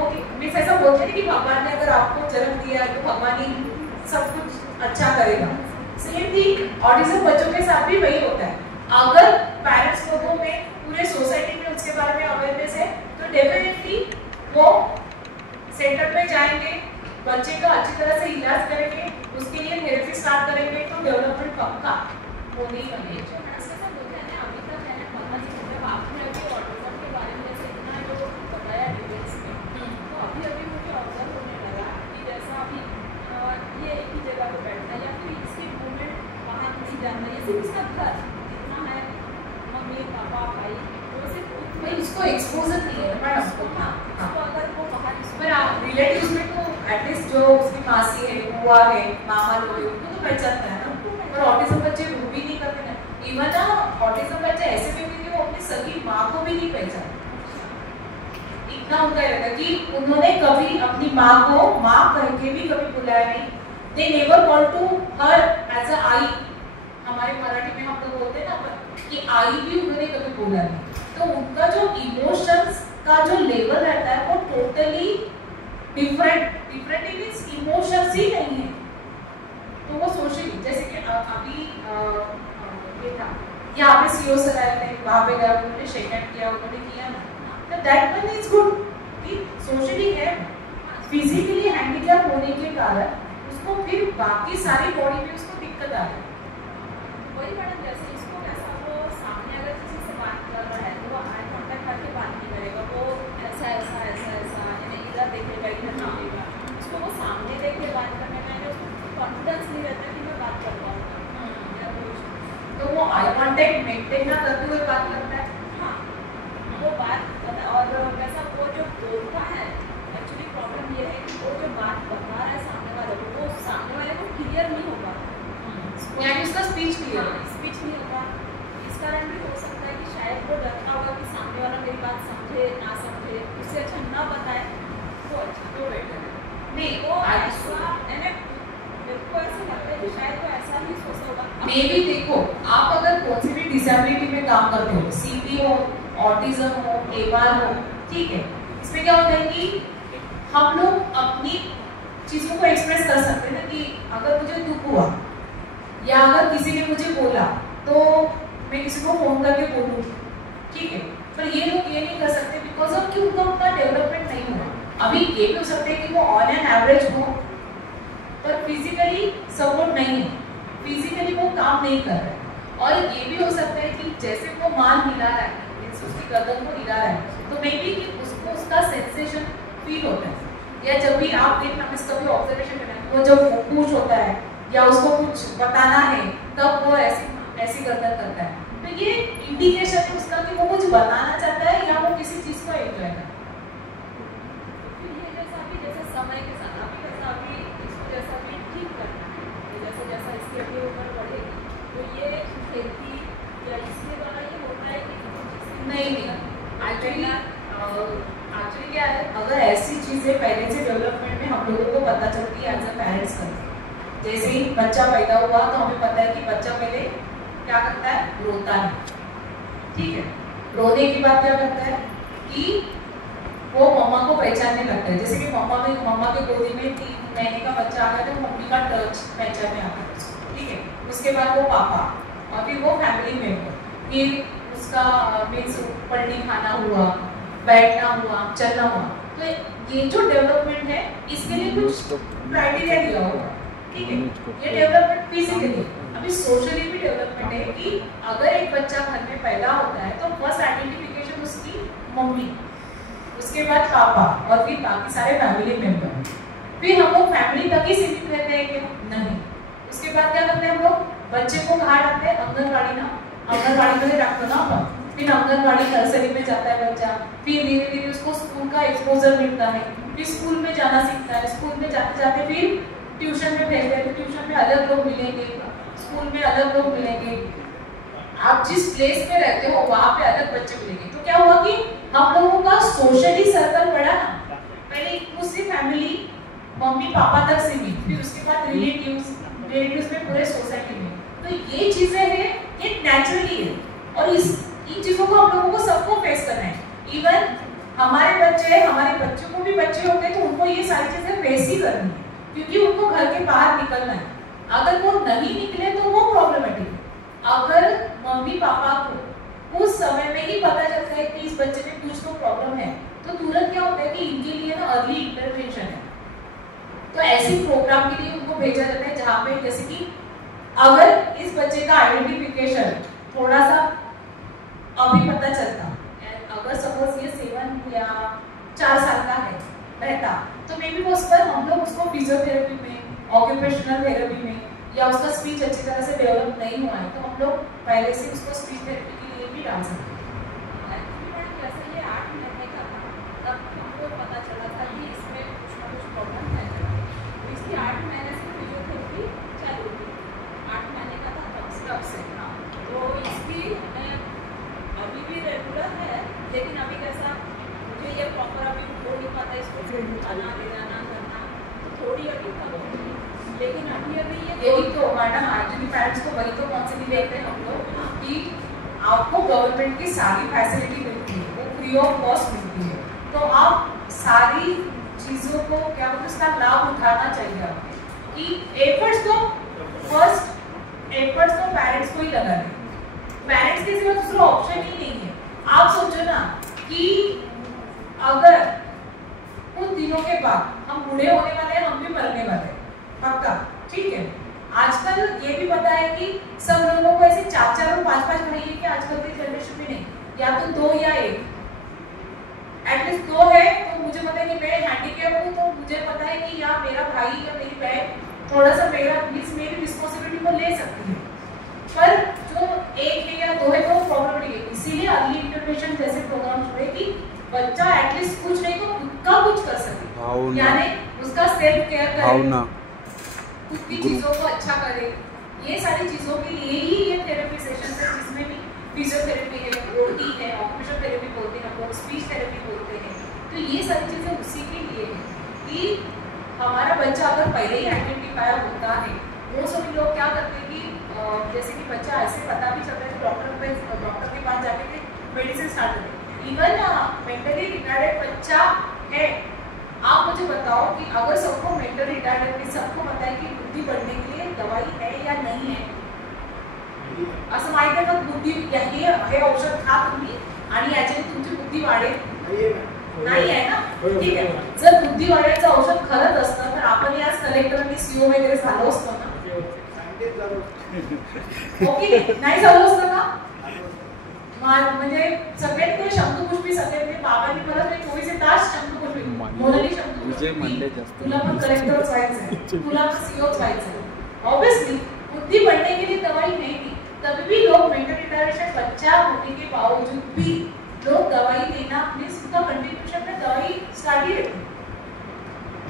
ओके, मैं ऐसा बोलते हैं कि भगवान ने अगर आपको जन्म दिया है तो भगवान ही सब कुछ अच्छा करेगा. सेम थिंग ऑटिज्म बच्चों के साथ भी वही होता है. अगर पेरेंट्स लोगों में पूरे सोसाइटी में उसके बारे में अवेयरनेस है तो डेफिनेटली वो सेंटर में जाएंगे, बच्चे का अच्छी तरह से इलाज करेंगे, उसके लिए थेरेपी स्टार्ट करेंगे तो डेवलपमेंट पक्का होने ही वाली है. अभी तक मैंने पता नहीं आपने अभी ऑटिज्म के बारे में जैसे इतना जो बताया डिटेल्स में, तो अभी अभी मुझे ऑब्जर्व होने लगा कि जैसा अभी ये एक ही जगह पे बैठना या फिर इसकी मूवमेंट बाहर नहीं जाना, ये सिर्फ इसका घर जितना है मम्मी पापा भाई वो सिर्फ भाई इसको एक्सपोजर नहीं है मैडम को. हाँ, इसको अगर वो बाहर पर रिलेटिव्स में तो एटलीस्ट जो उसकी मासी है, बुआ है, मामा लोग है उनको तो पहचानता है ना. पर ऑटिज्म बच्चे वो भी नहीं करते ना. इवन ना ऑटिज्म बच्चे ऐसे भी होते हैं वो अपनी सगी माँ को भी नहीं पहचानते. इतना उनका रहता है कि उन्होंने कभी अपनी माँ को माँ करके भी कभी बुलाया नहीं. They never call to her as a I. हमारे मराठी में हम लोग बोलते हैं ना कि आई भी उन्होंने कभी बोला नहीं. तो उनका जो इमोशंस का जो लेवल रहता है वो टोटली डिफरेंट मीन्स इमोशंस ही नहीं है. तो वो सोशली जैसे कि अभी ये था यहाँ पे सीओ सर आए थे, वहाँ पे गया उन्होंने शेक हैंड किया, उन्होंने किया ना, तो दैट वन इज गुड कि सोशली है. फिजिकली हैंडीकैप होने के कारण उसको फिर बाकी सारी बॉडी में उसको दिक्कत आ रही है. वही मैडम जैसे इसको कैसा वो सामने अगर किसी से बात कर रहा है तो वो आई कॉन्टैक्ट करके बात नहीं करेगा, वो ऐसा ऐसा ऐसा उसको वो सामने देख के बात करने में उसको कॉन्फिडेंस नहीं रहता कि मैं बात कर पाऊँ। तो वो आई कांटेक्ट मेंटेन ना करते हुए बात करता है। हाँ, वो बात और वैसा वो जो बोलता है, एक्चुअली प्रॉब्लम ये है कि वो जो बात बता रहा है सामने वाले को, वो सामने वाले को क्लियर नहीं होगा, यानी उसका स्पीच क्लियर है। स्पीच नहीं होगा। इस कारण भी हो सकता है कि शायद वो डरता होगा कि सामने वाला मेरी बात समझे ना समझे, उससे अच्छा ना बताए तो अच्छा, तो बेटर है। नहीं, वो ऐसा मैंने मेरे को ऐसा लगता है कि शायद वो ऐसा ही सोचा होगा। मे बी देखो, आप अगर कौन सी भी डिसेबिलिटी में काम करते हो, सीपी हो, ऑटिज्म हो, एबार हो, ठीक है, इसमें क्या होता है कि हम लोग अपनी चीजों को एक्सप्रेस कर सकते हैं ना, कि अगर मुझे दुख हुआ या अगर किसी ने मुझे बोला तो मैं किसी को फोन करके बोलूँ, ठीक है, पर ये लोग ये नहीं कर सकते बिकॉज ऑफ कि उनका उतना डेवलपमेंट नहीं हुआ। अभी ये भी हो सकता है कि वो ऑन एन एवरेज हो पर फिजिकली सपोर्ट नहीं है, फिजिकली वो काम नहीं कर रहा है। और ये भी हो सकता है कि जैसे वो मान हिला रहा है, उसकी गर्दन को हिला रहा है, तो मे बी कि उसको उसका सेंसेशन फील होता है, या जब भी आप देखना इसका भी ऑब्जर्वेशन करना, वो जब पूछ होता है या उसको कुछ बताना है तब वो ऐसी गर्दन करता है, तो ये इंडिकेशन है उसका कि वो कुछ बताना चाहता है या वो किसी चीज को एंजॉय करता है। जैसे समय के साथ अभी इसको जैसा भी ठीक करना है, जैसा जैसा इसकी अपनी उम्र बढ़ेगी तो ये खेती या इसके द्वारा ये होता है कि नहीं, एक्चुअली क्या है, अगर ऐसी चीजें पहले से डेवलपमेंट में हम लोगों को पता चलती है एज अ पेरेंट्स करते, जैसे ही बच्चा पैदा हुआ तो हमें पता है कि बच्चा पहले क्या करता है, रोता है, ठीक है, रोने के बाद क्या करता है कि वो मम्मा को पहचानने लगता है, जैसे कि मम्मा के गोदी में 3 महीने का बच्चा आ गया तो मम्मी का टच पहचानने आता है, ठीक है, उसके बाद वो पापा और फिर वो फैमिली मेंबर, फिर उसका मीन्स पढ़ने खाना हुआ, बैठना हुआ, चलना हुआ, तो ये जो डेवलपमेंट है इसके लिए कुछ क्राइटेरिया दिया होगा, ठीक है, ये डेवलपमेंट फिजिकली। अभी सोशली भी डेवलपमेंट है कि अगर एक बच्चा घर में पैदा होता है तो फर्स्ट आइडेंटिफिकेशन उसकी मम्मी, उसके बाद पापा और फिर बाकी सारे फैमिली मेंबर। फिर हम लोग फैमिली तक ही सीमित रहते हैं कि नहीं, उसके बाद क्या करते हैं हम लोग, बच्चे को कहाँ रखते हैं, आंगनबाड़ी में रखते ना अपन, फिर आंगनबाड़ी नर्सरी में जाता है बच्चा, फिर धीरे धीरे उसको स्कूल का एक्सपोजर मिलता है, फिर स्कूल में जाना सीखता है, स्कूल में जाते जाते फिर ट्यूशन में भेजते हैं, ट्यूशन में अलग लोग मिलेंगे, स्कूल में अलग लोग मिलेंगे, आप जिस प्लेस में रहते हो वहाँ पे अलग बच्चे मिलेंगे। तो क्या हुआ कि हम लोगों का सोशली सर्कल बढ़ा ना, पहले उसी फैमिली मम्मी पापा तक सीमित, फिर उसके बाद रिलेटिव्स में पूरे सोसाइटी में। तो ये चीजें हैं, ये नेचुरली है और इन चीजों को हम लोगों को सबको फेस करना है। इवन हमारे बच्चों को भी बच्चे होते हैं तो उनको ये सारी चीजें फेस ही करनी है, क्योंकि उनको घर के बाहर निकलना है। अगर वो नहीं निकले तो वो प्रॉब्लमेटिक है। अगर मम्मी पापा को उस समय में ही पता चलता है कि इस बच्चे में कुछ तो प्रॉब्लम है, तो तुरंत क्या होता है कि इनके लिए ना अर्ली इंटरवेंशन है, तो ऐसे प्रोग्राम के लिए उनको भेजा जाता है जहाँ पे जैसे कि अगर इस बच्चे का आइडेंटिफिकेशन थोड़ा सा अभी पता चलता, अगर सपोज ये 7 या 4 साल का है रहता, तो मे बी उस पर हम लोग उसको फिजियोथेरेपी में, ऑक्यूपेशनल थेरेपी में, या उसका स्पीच अच्छी तरह से डेवलप नहीं हुआ है तो हम लोग पहले से उसको स्पीच थेरेपी के लिए भी डाल सकते हैं। जैसे ये 8 महीने का था तब हमको पता चला था कि इसमें कुछ ना कुछ प्रॉब्लम है, तो इसकी 8 महीने से फिजियोथेरेपी चालू हुई, 8 महीने का था तब से। तो इसकी अभी भी रेगुलर है, लेकिन अभी कैसा मुझे ये प्रॉपर अभी हो नहीं पाता, इसको खाना ले जाना करना, तो थोड़ी अभी कम, लेकिन अभी यही तो मैडम एक्चुअली पेरेंट्स को वही तो काउंसलिंग लेते हैं हम लोग कि आपको गवर्नमेंट की सारी फैसिलिटी मिलती है, वो फ्री ऑफ कॉस्ट मिलती है, तो आप सारी चीज़ों को क्या बोलते उसका लाभ उठाना चाहिए आपको, कि एफर्ट्स तो पेरेंट्स को ही लगाना है, पेरेंट्स के सिवा दूसरा ऑप्शन ही नहीं है। आप सोचो ना कि अगर कुछ दिनों के बाद हम बूढ़े होने वाले हैं, हम भी मरने वाले हैं पक्का, ठीक है। आजकल ये भी पता है कि सब लोगों को ऐसे 4-4 और 5-5 भाई है कि आजकल की जनरेशन में नहीं, या तो 2 या 1, एटलीस्ट 2 है तो मुझे पता है कि मैं हैंडीकैप हूँ तो मुझे पता है कि या मेरा भाई या मेरी बहन थोड़ा सा मेरी रिस्पॉन्सिबिलिटी को ले सकती है, पर जो एक है या दो है वो प्रॉब्लम नहीं है। इसीलिए अर्ली इंटरवेंशन जैसे प्रोग्राम हुए कि बच्चा एटलीस्ट कुछ नहीं तो खुद का कुछ कर सके, यानी उसका सेल्फ केयर करे, खुद की चीजों को अच्छा करे। ये सारी चीजों के लिए ही ये थेरेपी सेशन है, जिसमें भी फिजियोथेरेपी है, ओटी है, ऑक्यूपेशनल थेरेपी बोलते हैं, हम लोग स्पीच थेरेपी बोलते हैं। तो ये सारी चीजें उसी के लिए है कि हमारा बच्चा अगर पहले ही आइडेंटिफाई होता है, वो सभी लोग क्या करते हैं कि जैसे कि बच्चा ऐसे पता भी चलता है कि डॉक्टर के पास जाके मेडिसिन स्टार्ट करें। इवन मेंटली रिटार्डेड बच्चा है, आप मुझे बताओ कि अगर सबको मेंटल रिटार्डेड में सबको पता है कि बुद्धि बढ़ने के लिए दवाई है या नहीं है, असं माहिती आहे का बुद्धी हे औषध खा तुम्ही आणि याच्याने तुमची बुद्धी वाढेल? नाही आहे ना? ठीक आहे, जर बुद्धी वाढायचं औषध खरंच असतं तर आपण आज कलेक्टर आणि सीओ वगैरे झालो असतो ना, ओके नाही झालो असतं का? म्हणजे सगळ्यांकडे शंखपुष्पी सगळ्यांनी बाबांनी परत 24 तास शंखपुष्पी मोनाली शंखपुष्पी, तुला पण कलेक्टरच व्हायचंय, तुला पण सीओच व्हायचंय। ऑब्वियसली बुद्धि बढ़ने के लिए दवाई नहीं थी, तभी भी लोग मेंटल रिटार्डेशन बच्चा होने के बावजूद भी लोग दवाई देना अपने उसका कंटिन्यूशन में दवाई स्टार्ट ही रहती।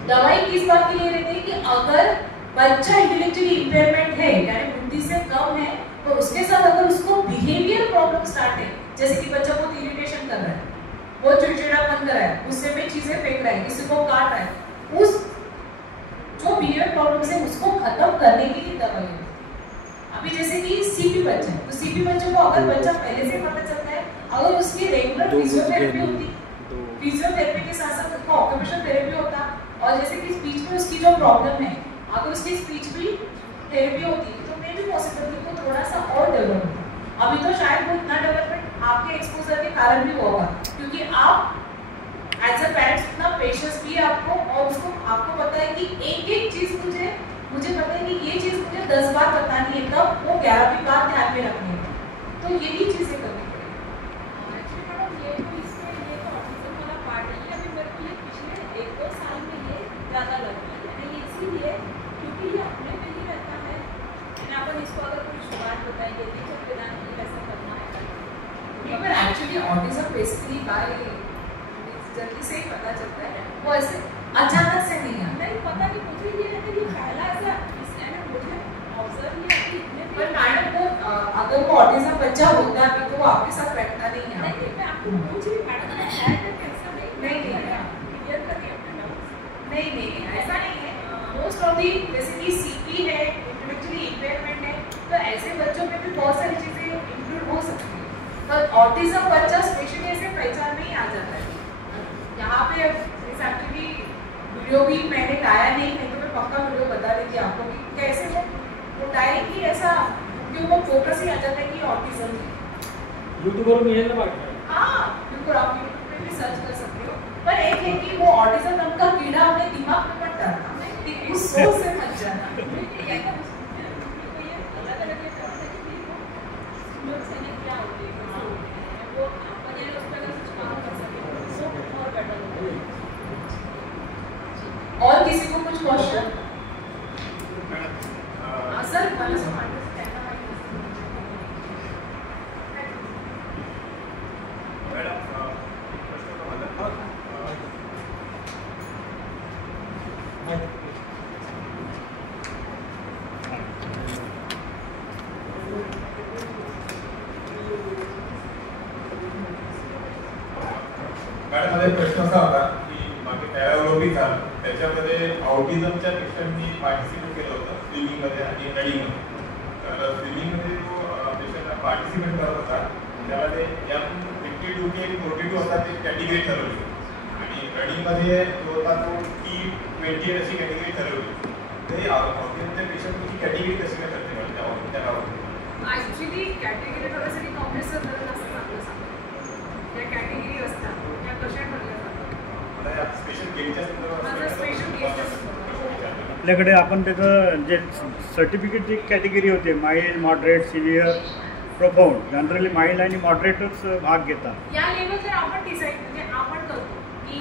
दवाई किस बात के लिए रहती है कि अगर बच्चा इंटेलेक्चुअली इंपेयरमेंट है यानी बुद्धि से कम है, तो उसके साथ अगर उसको बिहेवियर प्रॉब्लम स्टार्ट है, जैसे कि बच्चा बहुत इरिटेशन कर रहा है, वो चिड़चिड़ापन कर रहा है, गुस्से में चीजें फेंक रहा है, किसी को काट रहा है, उस जो बिहेवियर प्रॉब्लम है उसको खत्म करने के लिए दवाई है। अभी जैसे कि सीपी बच्चा है, तो सीपी बच्चे को अगर बच्चा पहले से पता चलता है, अगर उसकी रेगुलर फिजियोथेरेपी होती, फिजियोथेरेपी के साथ साथ उसका ऑक्यूपेशनल थेरेपी होता, और जैसे कि स्पीच में उसकी जो प्रॉब्लम है, अगर उसकी स्पीच भी थेरेपी होती तो मे भी पॉसिबिलिटी को थोड़ा सा और डेवलप होता। अभी तो शायद वो इतना डेवलपमेंट आपके एक्सपोजर के कारण भी होगा, क्योंकि आप एज अ पेरेंट्स इतना पेशेंस भी है आपको, और उसको आपको पता है कि एक एक चीज मुझे पता है कि ये चीज मुझे 10 बार बतानी है, तब वो 11वीं बार ध्यान में रखनी है, तो यही चीजें करनी पड़ेगी। एक्चुअली मैडम ये तो इसमें ये तो ऑटिज्म वाला पार्ट है, अभी मेरे को ये पिछले 1-2 साल में ये ज़्यादा लग रहा है, यानी इसीलिए क्योंकि ये अपने पे ही रहता है, यानी अपन इसको अगर कुछ बात बताएंगे नहीं तो फिर ऐसा करना है। पर एक्चुअली ऑटिज्म बेसिकली बाय जल्दी से ही पता चलता है, वो ऐसे अचानक से नहीं आता। नहीं पता कि मुझे ये है कि पहला ऐसा इसने मुझे ऑब्जर्व किया कि इतने पर मैडम को अगर वो ऑटिज्म बच्चा होता है तो वो आपके साथ बैठता नहीं है। नहीं मैं आपको पूछ रही मैडम ने है तो कैसा नहीं क्लियर करिए अपने डाउट्स। नहीं ऐसा नहीं है, मोस्ट ऑफ दी जैसे कि सीपी है, इंटेलेक्चुअली इंपेयरमेंट है, तो ऐसे बच्चों में भी बहुत सारी चीजें इंक्लूड हो सकती है, पर ऑटिज्म बच्चा स्पेशली ऐसे पहचान में ही आ जाता है। यहाँ पे एक्चुअली वीडियो भी मैंने डाया नहीं तो मैं पक्का वीडियो बता देती आपको कि कैसे वो डायरेक्टली ऐसा, क्योंकि वो फोकस ही आ जाता है कि ऑटिज्म है। यूट्यूबर में है ना बात? हाँ बिल्कुल, आप यूट्यूब पे भी सर्च कर सकते हो, पर एक है कि वो ऑटिज्म नाम का कीड़ा अपने दिमाग में मत डालना, उस सोच से मत जाना। अलग अलग ये करते हैं कि वो समझने क्या होती है वो अपन ये उस पर कुछ काम कर सके तो और बेटर होगा। और किसी को कुछ क्वेश्चन? सर वाला सवाल मॅडम माझा एक प्रश्न असा होता की मागे पॅराओलॉजी झालं त्याच्यामध्ये ऑटिझमच्या पेशंटनी पार्टिसिपेट केलं होतं स्विमिंगमध्ये आणि रनिंगमध्ये. तर स्विमिंगमध्ये जो पेशंट पार्टिसिपेट करत होता त्याला ते M52 की M42 असा ते कॅटेगरी ठरवली, आणि रनिंगमध्ये जो होता तो T20 अशी कॅटेगरी ठरवली. ते ऑटिझमच्या पेशंटची कॅटेगरी कशी काय ठरते मॅडम त्या बाबतीत? ऍक्च्युली कॅटेगरी ठरवण्यासाठी काँग्रेस सरकारला असं चांगलं सांगतो त्या कॅटेगरी असतात त्या कशा ठरल्या जातात स्पेशल केसच्या माझं स्पेशल केस आपल्याकडे आपण त्याचं जे सर्टिफिकेटची कॅटेगरी होते mild, moderate, severe, profound. Generally mild आणि मॉडरेटच भाग घेतात. या लेवल जर आपण डिसाईड म्हणजे आपण करतो की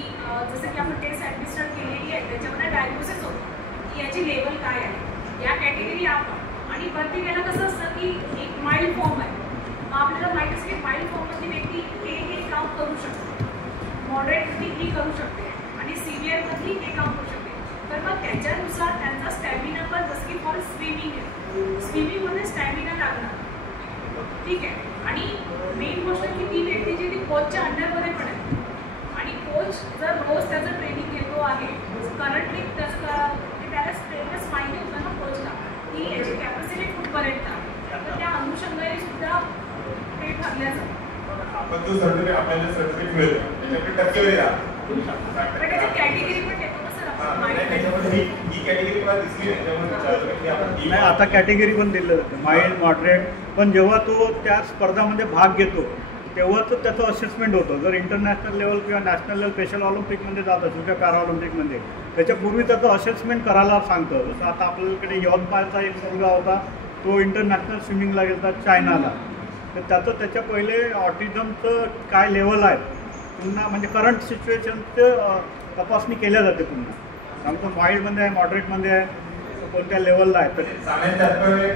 जसं की आपण टेस्ट ॲडमिनिस्टर केलेली आहे त्याच्यामध्ये डायग्नोसिस होतं की याची लेवल काय आहे, या कॅटेगरी आपण आणि वरती गेलं कसं असतं की एक माइल्ड फॉर्म आहे, मग आपल्याला माहिती असतं की माइल्ड फॉर्ममधली व्यक्ती हे काम करू शकते, मॉडरेटमध्ये ही करू शकते आणि सिव्हिअरमध्ये हे काम करू शकते. तर मग त्याच्यानुसार त्यांचा स्टॅमिना पण जसं की फॉर स्विमिंग आहे, स्विमिंगमध्ये स्टॅमिना लागणार, ठीक आहे. आणि मेन गोष्ट की ती व्यक्ती जी ती कोचच्या अंडरमध्ये पण आहे आणि कोच जर रोज त्याचं ट्रेनिंग घेतो आहे, करंटली त्याला स्ट्रेनच माहिती होतं ना कोचला की याची कॅपॅसिटी कुठपर्यंत आहे, तर त्या अनुषंगाने सुद्धा ते ठरल्या जातं. आपण जो सर्टिफिकेट आपल्याला सर्टिफिकेट मिळेल त्याच्याकडे टक्केवारी पण त्याची कॅटेगरी पण देतो ना सर आपण. त्याच्यामध्ये ही कॅटेगरी मला दिसली नाही, त्यामुळे विचारलं की आपण नाही, आता कॅटेगरी पण दिलं जातं, माइल्ड मॉडरेट. पण जेव्हा तो त्या स्पर्धामध्ये भाग घेतो तेव्हाच त्याचं असेसमेंट होतं. जर इंटरनॅशनल लेवल किंवा नॅशनल लेवल स्पेशल ऑलिम्पिकमध्ये जात असेल किंवा पॅरा ऑलिम्पिकमध्ये, त्याच्यापूर्वी त्याचं असेसमेंट करायला सांगतं. जसं आता आपल्याकडे यवतमाळचा एक मुलगा होता, तो इंटरनॅशनल स्विमिंगला गेला चायनाला, तर त्याचं त्याच्या पहिले ऑटिझमचं काय लेवल आहे पुन्हा म्हणजे करंट सिच्युएशनचं तपासणी केल्या जाते पुन्हा. सांगतो माइल्डमध्ये आहे, मॉडरेटमध्ये आहे, कोणत्या लेवलला आहे. तर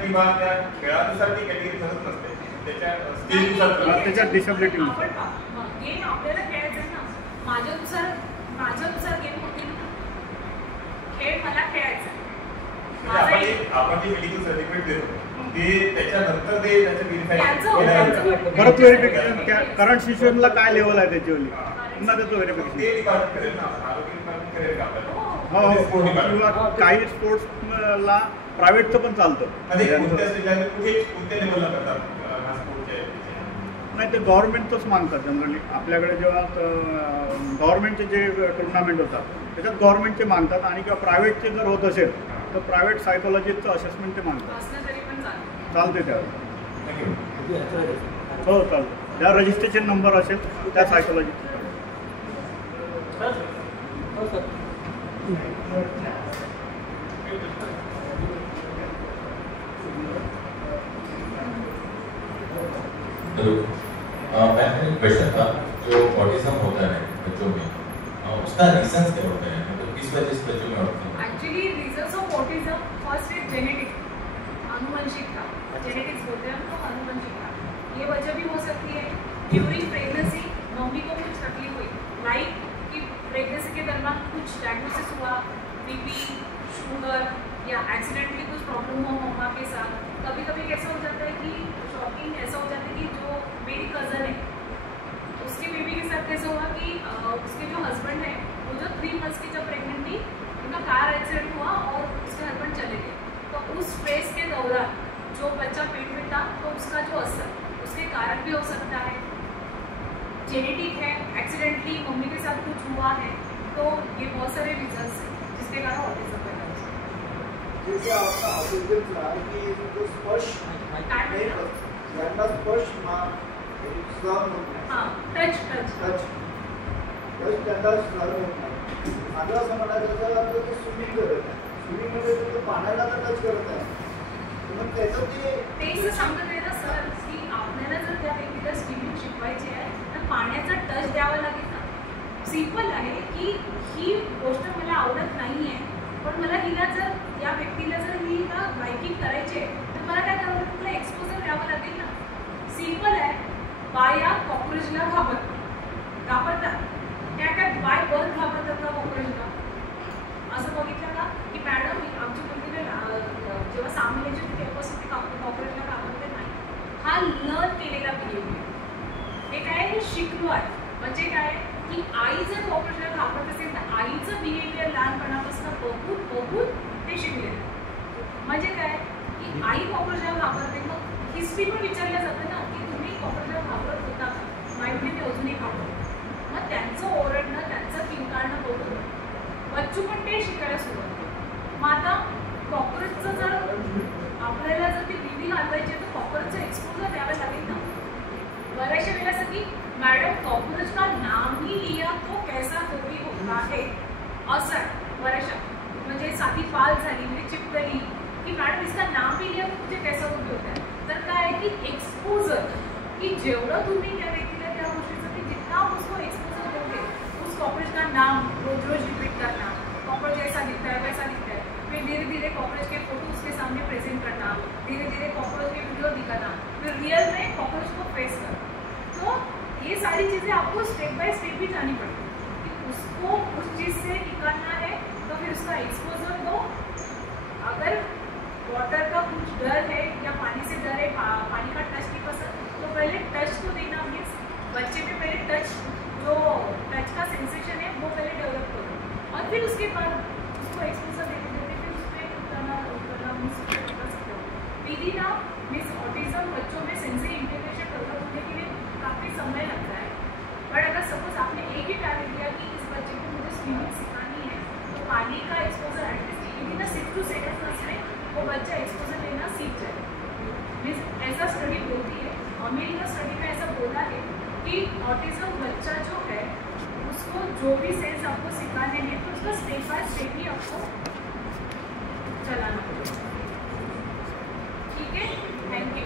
किंवा त्या खेळानुसार ती कॅटेगरी ठरत नसते, त्याच्या डिसेबिलिटी गेम आपल्याला खेळायचं आहे ना, माझ्यानुसार गेम होतील ना, खेळ मला खेळायचा आहे. आपण जे मेडिकल सर्टिफिकेट देतो ते त्याच्यानंतर ते त्याचं परत व्हेरिफिकेशन करंट सिच्युएशनला काय लेवल आहे त्याच्यावरली पुन्हा त्याचं व्हेरिफिकेशन ते डिपार्टमेंट करेल ना, आरोग्य डिपार्टमेंट करेल का आपल्याला. हो, किंवा काही स्पोर्ट्सला प्रायव्हेटचं पण चालतं. कोणत्या लेवलला करतात नाही, ते गव्हर्नमेंटचंच मानतात जनरली. आपल्याकडे जेव्हा गव्हर्नमेंटचे जे टुर्नामेंट होतात त्याच्यात गव्हर्नमेंटचे मानतात आणि किंवा प्रायव्हेटचे जर होत असेल तर प्रायव्हेट सायकोलॉजिस्टचं असेसमेंट ते मानतात. चालते त्यावर. हो चालतं, त्या रजिस्ट्रेशन नंबर असेल त्या सायकोलॉजिस्ट. मैंने क्वेश्चन था, जो ऑटिज्म होता है बच्चों में, उसका रीजंस क्या होता है, मतलब किस वजह से बच्चों में autism? Actually reasons of autism first is genetic, आनुवंशिकता, जेनेटिक्स बोलते हैं हम, आनुवंशिकता. ये वजह भी हो सकती है ड्यूरिंग प्रेगनेंसी, मम्मी को कुछ तकलीफ हुई, लाइक कि प्रेगनेंसी के दौरान कुछ डायग्नोसिस हुआ, बीपी, शुगर या एक्सीडेंटली कुछ प्रॉब्लम हो मम्मा के साथ. कभी कभी कैसा हो जाता है कि शॉकिंग ऐसा हो जाता है कि जो मेरी कज़न है उसकी बेबी के साथ कैसा हुआ कि उसके जो हस्बैंड है वो जो 3 मंथ्स की जब प्रेग्नेंट थी उनका कार एक्सीडेंट हुआ और उसके हस्बैंड चले गए. तो उस फेज के दौरान जो बच्चा पेट में था तो उसका जो असर उसके कारण भी हो सकता है. जेनेटिक है, एक्सीडेंटली मम्मी के साथ कुछ हुआ है, तो ये बहुत सारे रीजन्स हैं जिसके कारण ऑटिज्म पैदा हो सकता है. जैसे आपका ऑटिज्म था कि जो स्पर्श नहीं करता, स्पर्श सहन होत नाही. हां, टच त्यांना सहन होत नाही. माझं असं म्हणायचं तर ते स्विमिंग करत आहे, स्विमिंगमध्ये तो पाण्याला तर टच करत आहे, मग त्याचं ते सांगत आहे ना सर की आपल्याला जर त्या व्यक्तीला स्विमिंग शिकवायची आहे तर पाण्याचा टच द्यावा लागेल ना. सिंपल आहे की ही गोष्ट मला आवडत नाही आहे, पण मला हिला जर या व्यक्तीला जर हिला बायकिंग करायची आहे तर मला काय करावं लागेल, तुला एक्सपोजर द्यावं लागेल ना. सिंपल आहे. बाया कॉक्रोचला घाबरतात, त्या काय बाय बर्थ घाबरतात का कॉक्रोचला? असं बघितलं का की मॅडम आमची मुलगीला जेव्हा सामान्याची होती तेव्हापासून ती कॉक्रोचला घाबरते नाही. हा लर्न केलेला बिहेवियर, हे काय हे शिकलो आहे. म्हणजे काय की आई जर कॉक्रोचला घाबरत असेल तर आईचं बिहेवियर लहानपणापासून बघून बघून ते शिकले. म्हणजे काय की आई कॉक्रोचला घाबरते, मग हिस्ट्री पण विचारलं जातं ना की तुम्ही कॉक्रोचला घाबरत होता का, माहिती ते अजूनही घाबरत. मग त्यांचं ओरडणं, त्यांचं किंकाळणं बघून बच्चू पण ते शिकायला सुरुवात केली. मग आता कॉक्रोचचं जर आपल्याला जर ती भीती घालवायची तर कॉक्रोचचं एक्सपोजर द्यावं लागेल ना. बऱ्याचशा वेळेला असं की मॅडम कॉक्रोच का नाम ही लिया तो कैसा कभी होता है, असं आहे बऱ्याचशा. म्हणजे साधी पाल झाली म्हणजे चिपकली की मॅडम इसका नाम ही लिया तो मुझे कैसा कभी होता है. तर काय आहे की एक्सपोजर, की जेवढं तुम्ही त्या व्यक्तीला त्या गोष्टीचं की जितना आप उसको एक्सपोजर दोगे उस कॉक्रोच का नाम रोज रोज रिपीट करना, कॉक्रोच ऐसा दिखता है, सामने प्रेजेंट करना, धीरे धीरे कॉकरोच की वीडियो दिखाना, फिर रियल में कॉकरोच को फेस करना। तो ये सारी चीज़ें आपको स्टेप बाय स्टेप भी जानी पड़ेगी कि उसको उस चीज़ से निकालना है, तो फिर उसका एक्सपोजर दो। अगर वाटर का कुछ डर है या पानी से डर है, पानी का टच नहीं पसंद, तो पहले टच को देना, मीन्स बच्चे में पहले टच का सेंसेशन है वो पहले डेवलप करो और फिर उसके बाद उसको एक्सपोजर देते देते फिर उसमें उतरना मीन्स कर सकते हो। विधि ना मीन्स ऑटिज्म बच्चों में सेंसरी इंटीग्रेशन डेवलप होने के लिए काफ़ी समय लगता है। बट अगर सपोज आपने एक ही टारगेट दिया कि इस बच्चे को मुझे स्विमिंग सिखानी है, तो पानी का exposure at least within 6 to 7 months में वो बच्चा एक्सपोजर लेना सीख जाए। मीन्स ऐसा स्टडी बोलती है, अमेरिका स्टडी में ऐसा बोला है कि ऑटिज्म बच्चा जो है उसको जो भी सेंस आपको सिखाने हैं तो उसका स्टेप बाय स्टेप ही आपको चलाना पड़ेगा। ठीक है, थैंक यू।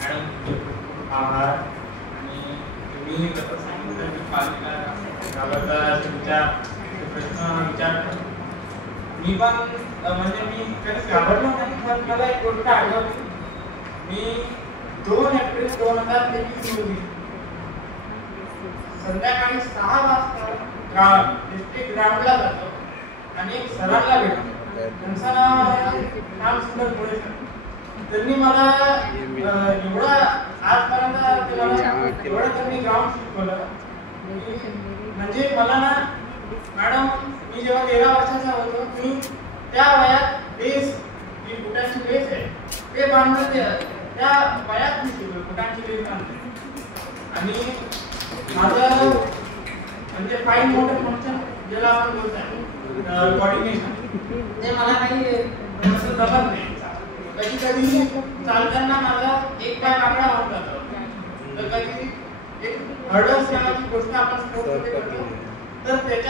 मॅडम आभार। आणि तुम्ही जसं सांगितलं की पालिका गावाचा तुमच्या प्रश्न विचारतो, मी पण म्हणजे मी कधीच घाबरलो नाही, पण मला एक गोष्ट आठवली। मी 2 एप्रिल 2023 रोजी संध्याकाळी 6 वाजता डिस्ट्रिक्ट ग्राउंडला जातो आणि एक सरांना भेटतो, त्यांचं नाव श्यामसुंदर मुळे सर। त्यांनी मला एवढा आजपर्यंत एवढं त्यांनी ग्राउंड शिकवलं, म्हणजे मला ना मॅडम मी जेव्हा 13 वर्षाचा होतो मी त्या वयात बेस जी बुटाची बेस आहे ते बांधलं, त्या वयात मी शिकलो बुटाची बेस बांधली। आणि माझं म्हणजे फाईन मोटर फंक्शन ज्याला आपण बोलतो कोऑर्डिनेशन, ते मला काही जमत नाही। कधी कधी चालताना माझा एक पाय वाकडा होऊन जातो, तर कधी एक हर्डल्स नावाची गोष्ट आपण स्पोर्ट्समध्ये करतो, तर त्याच्या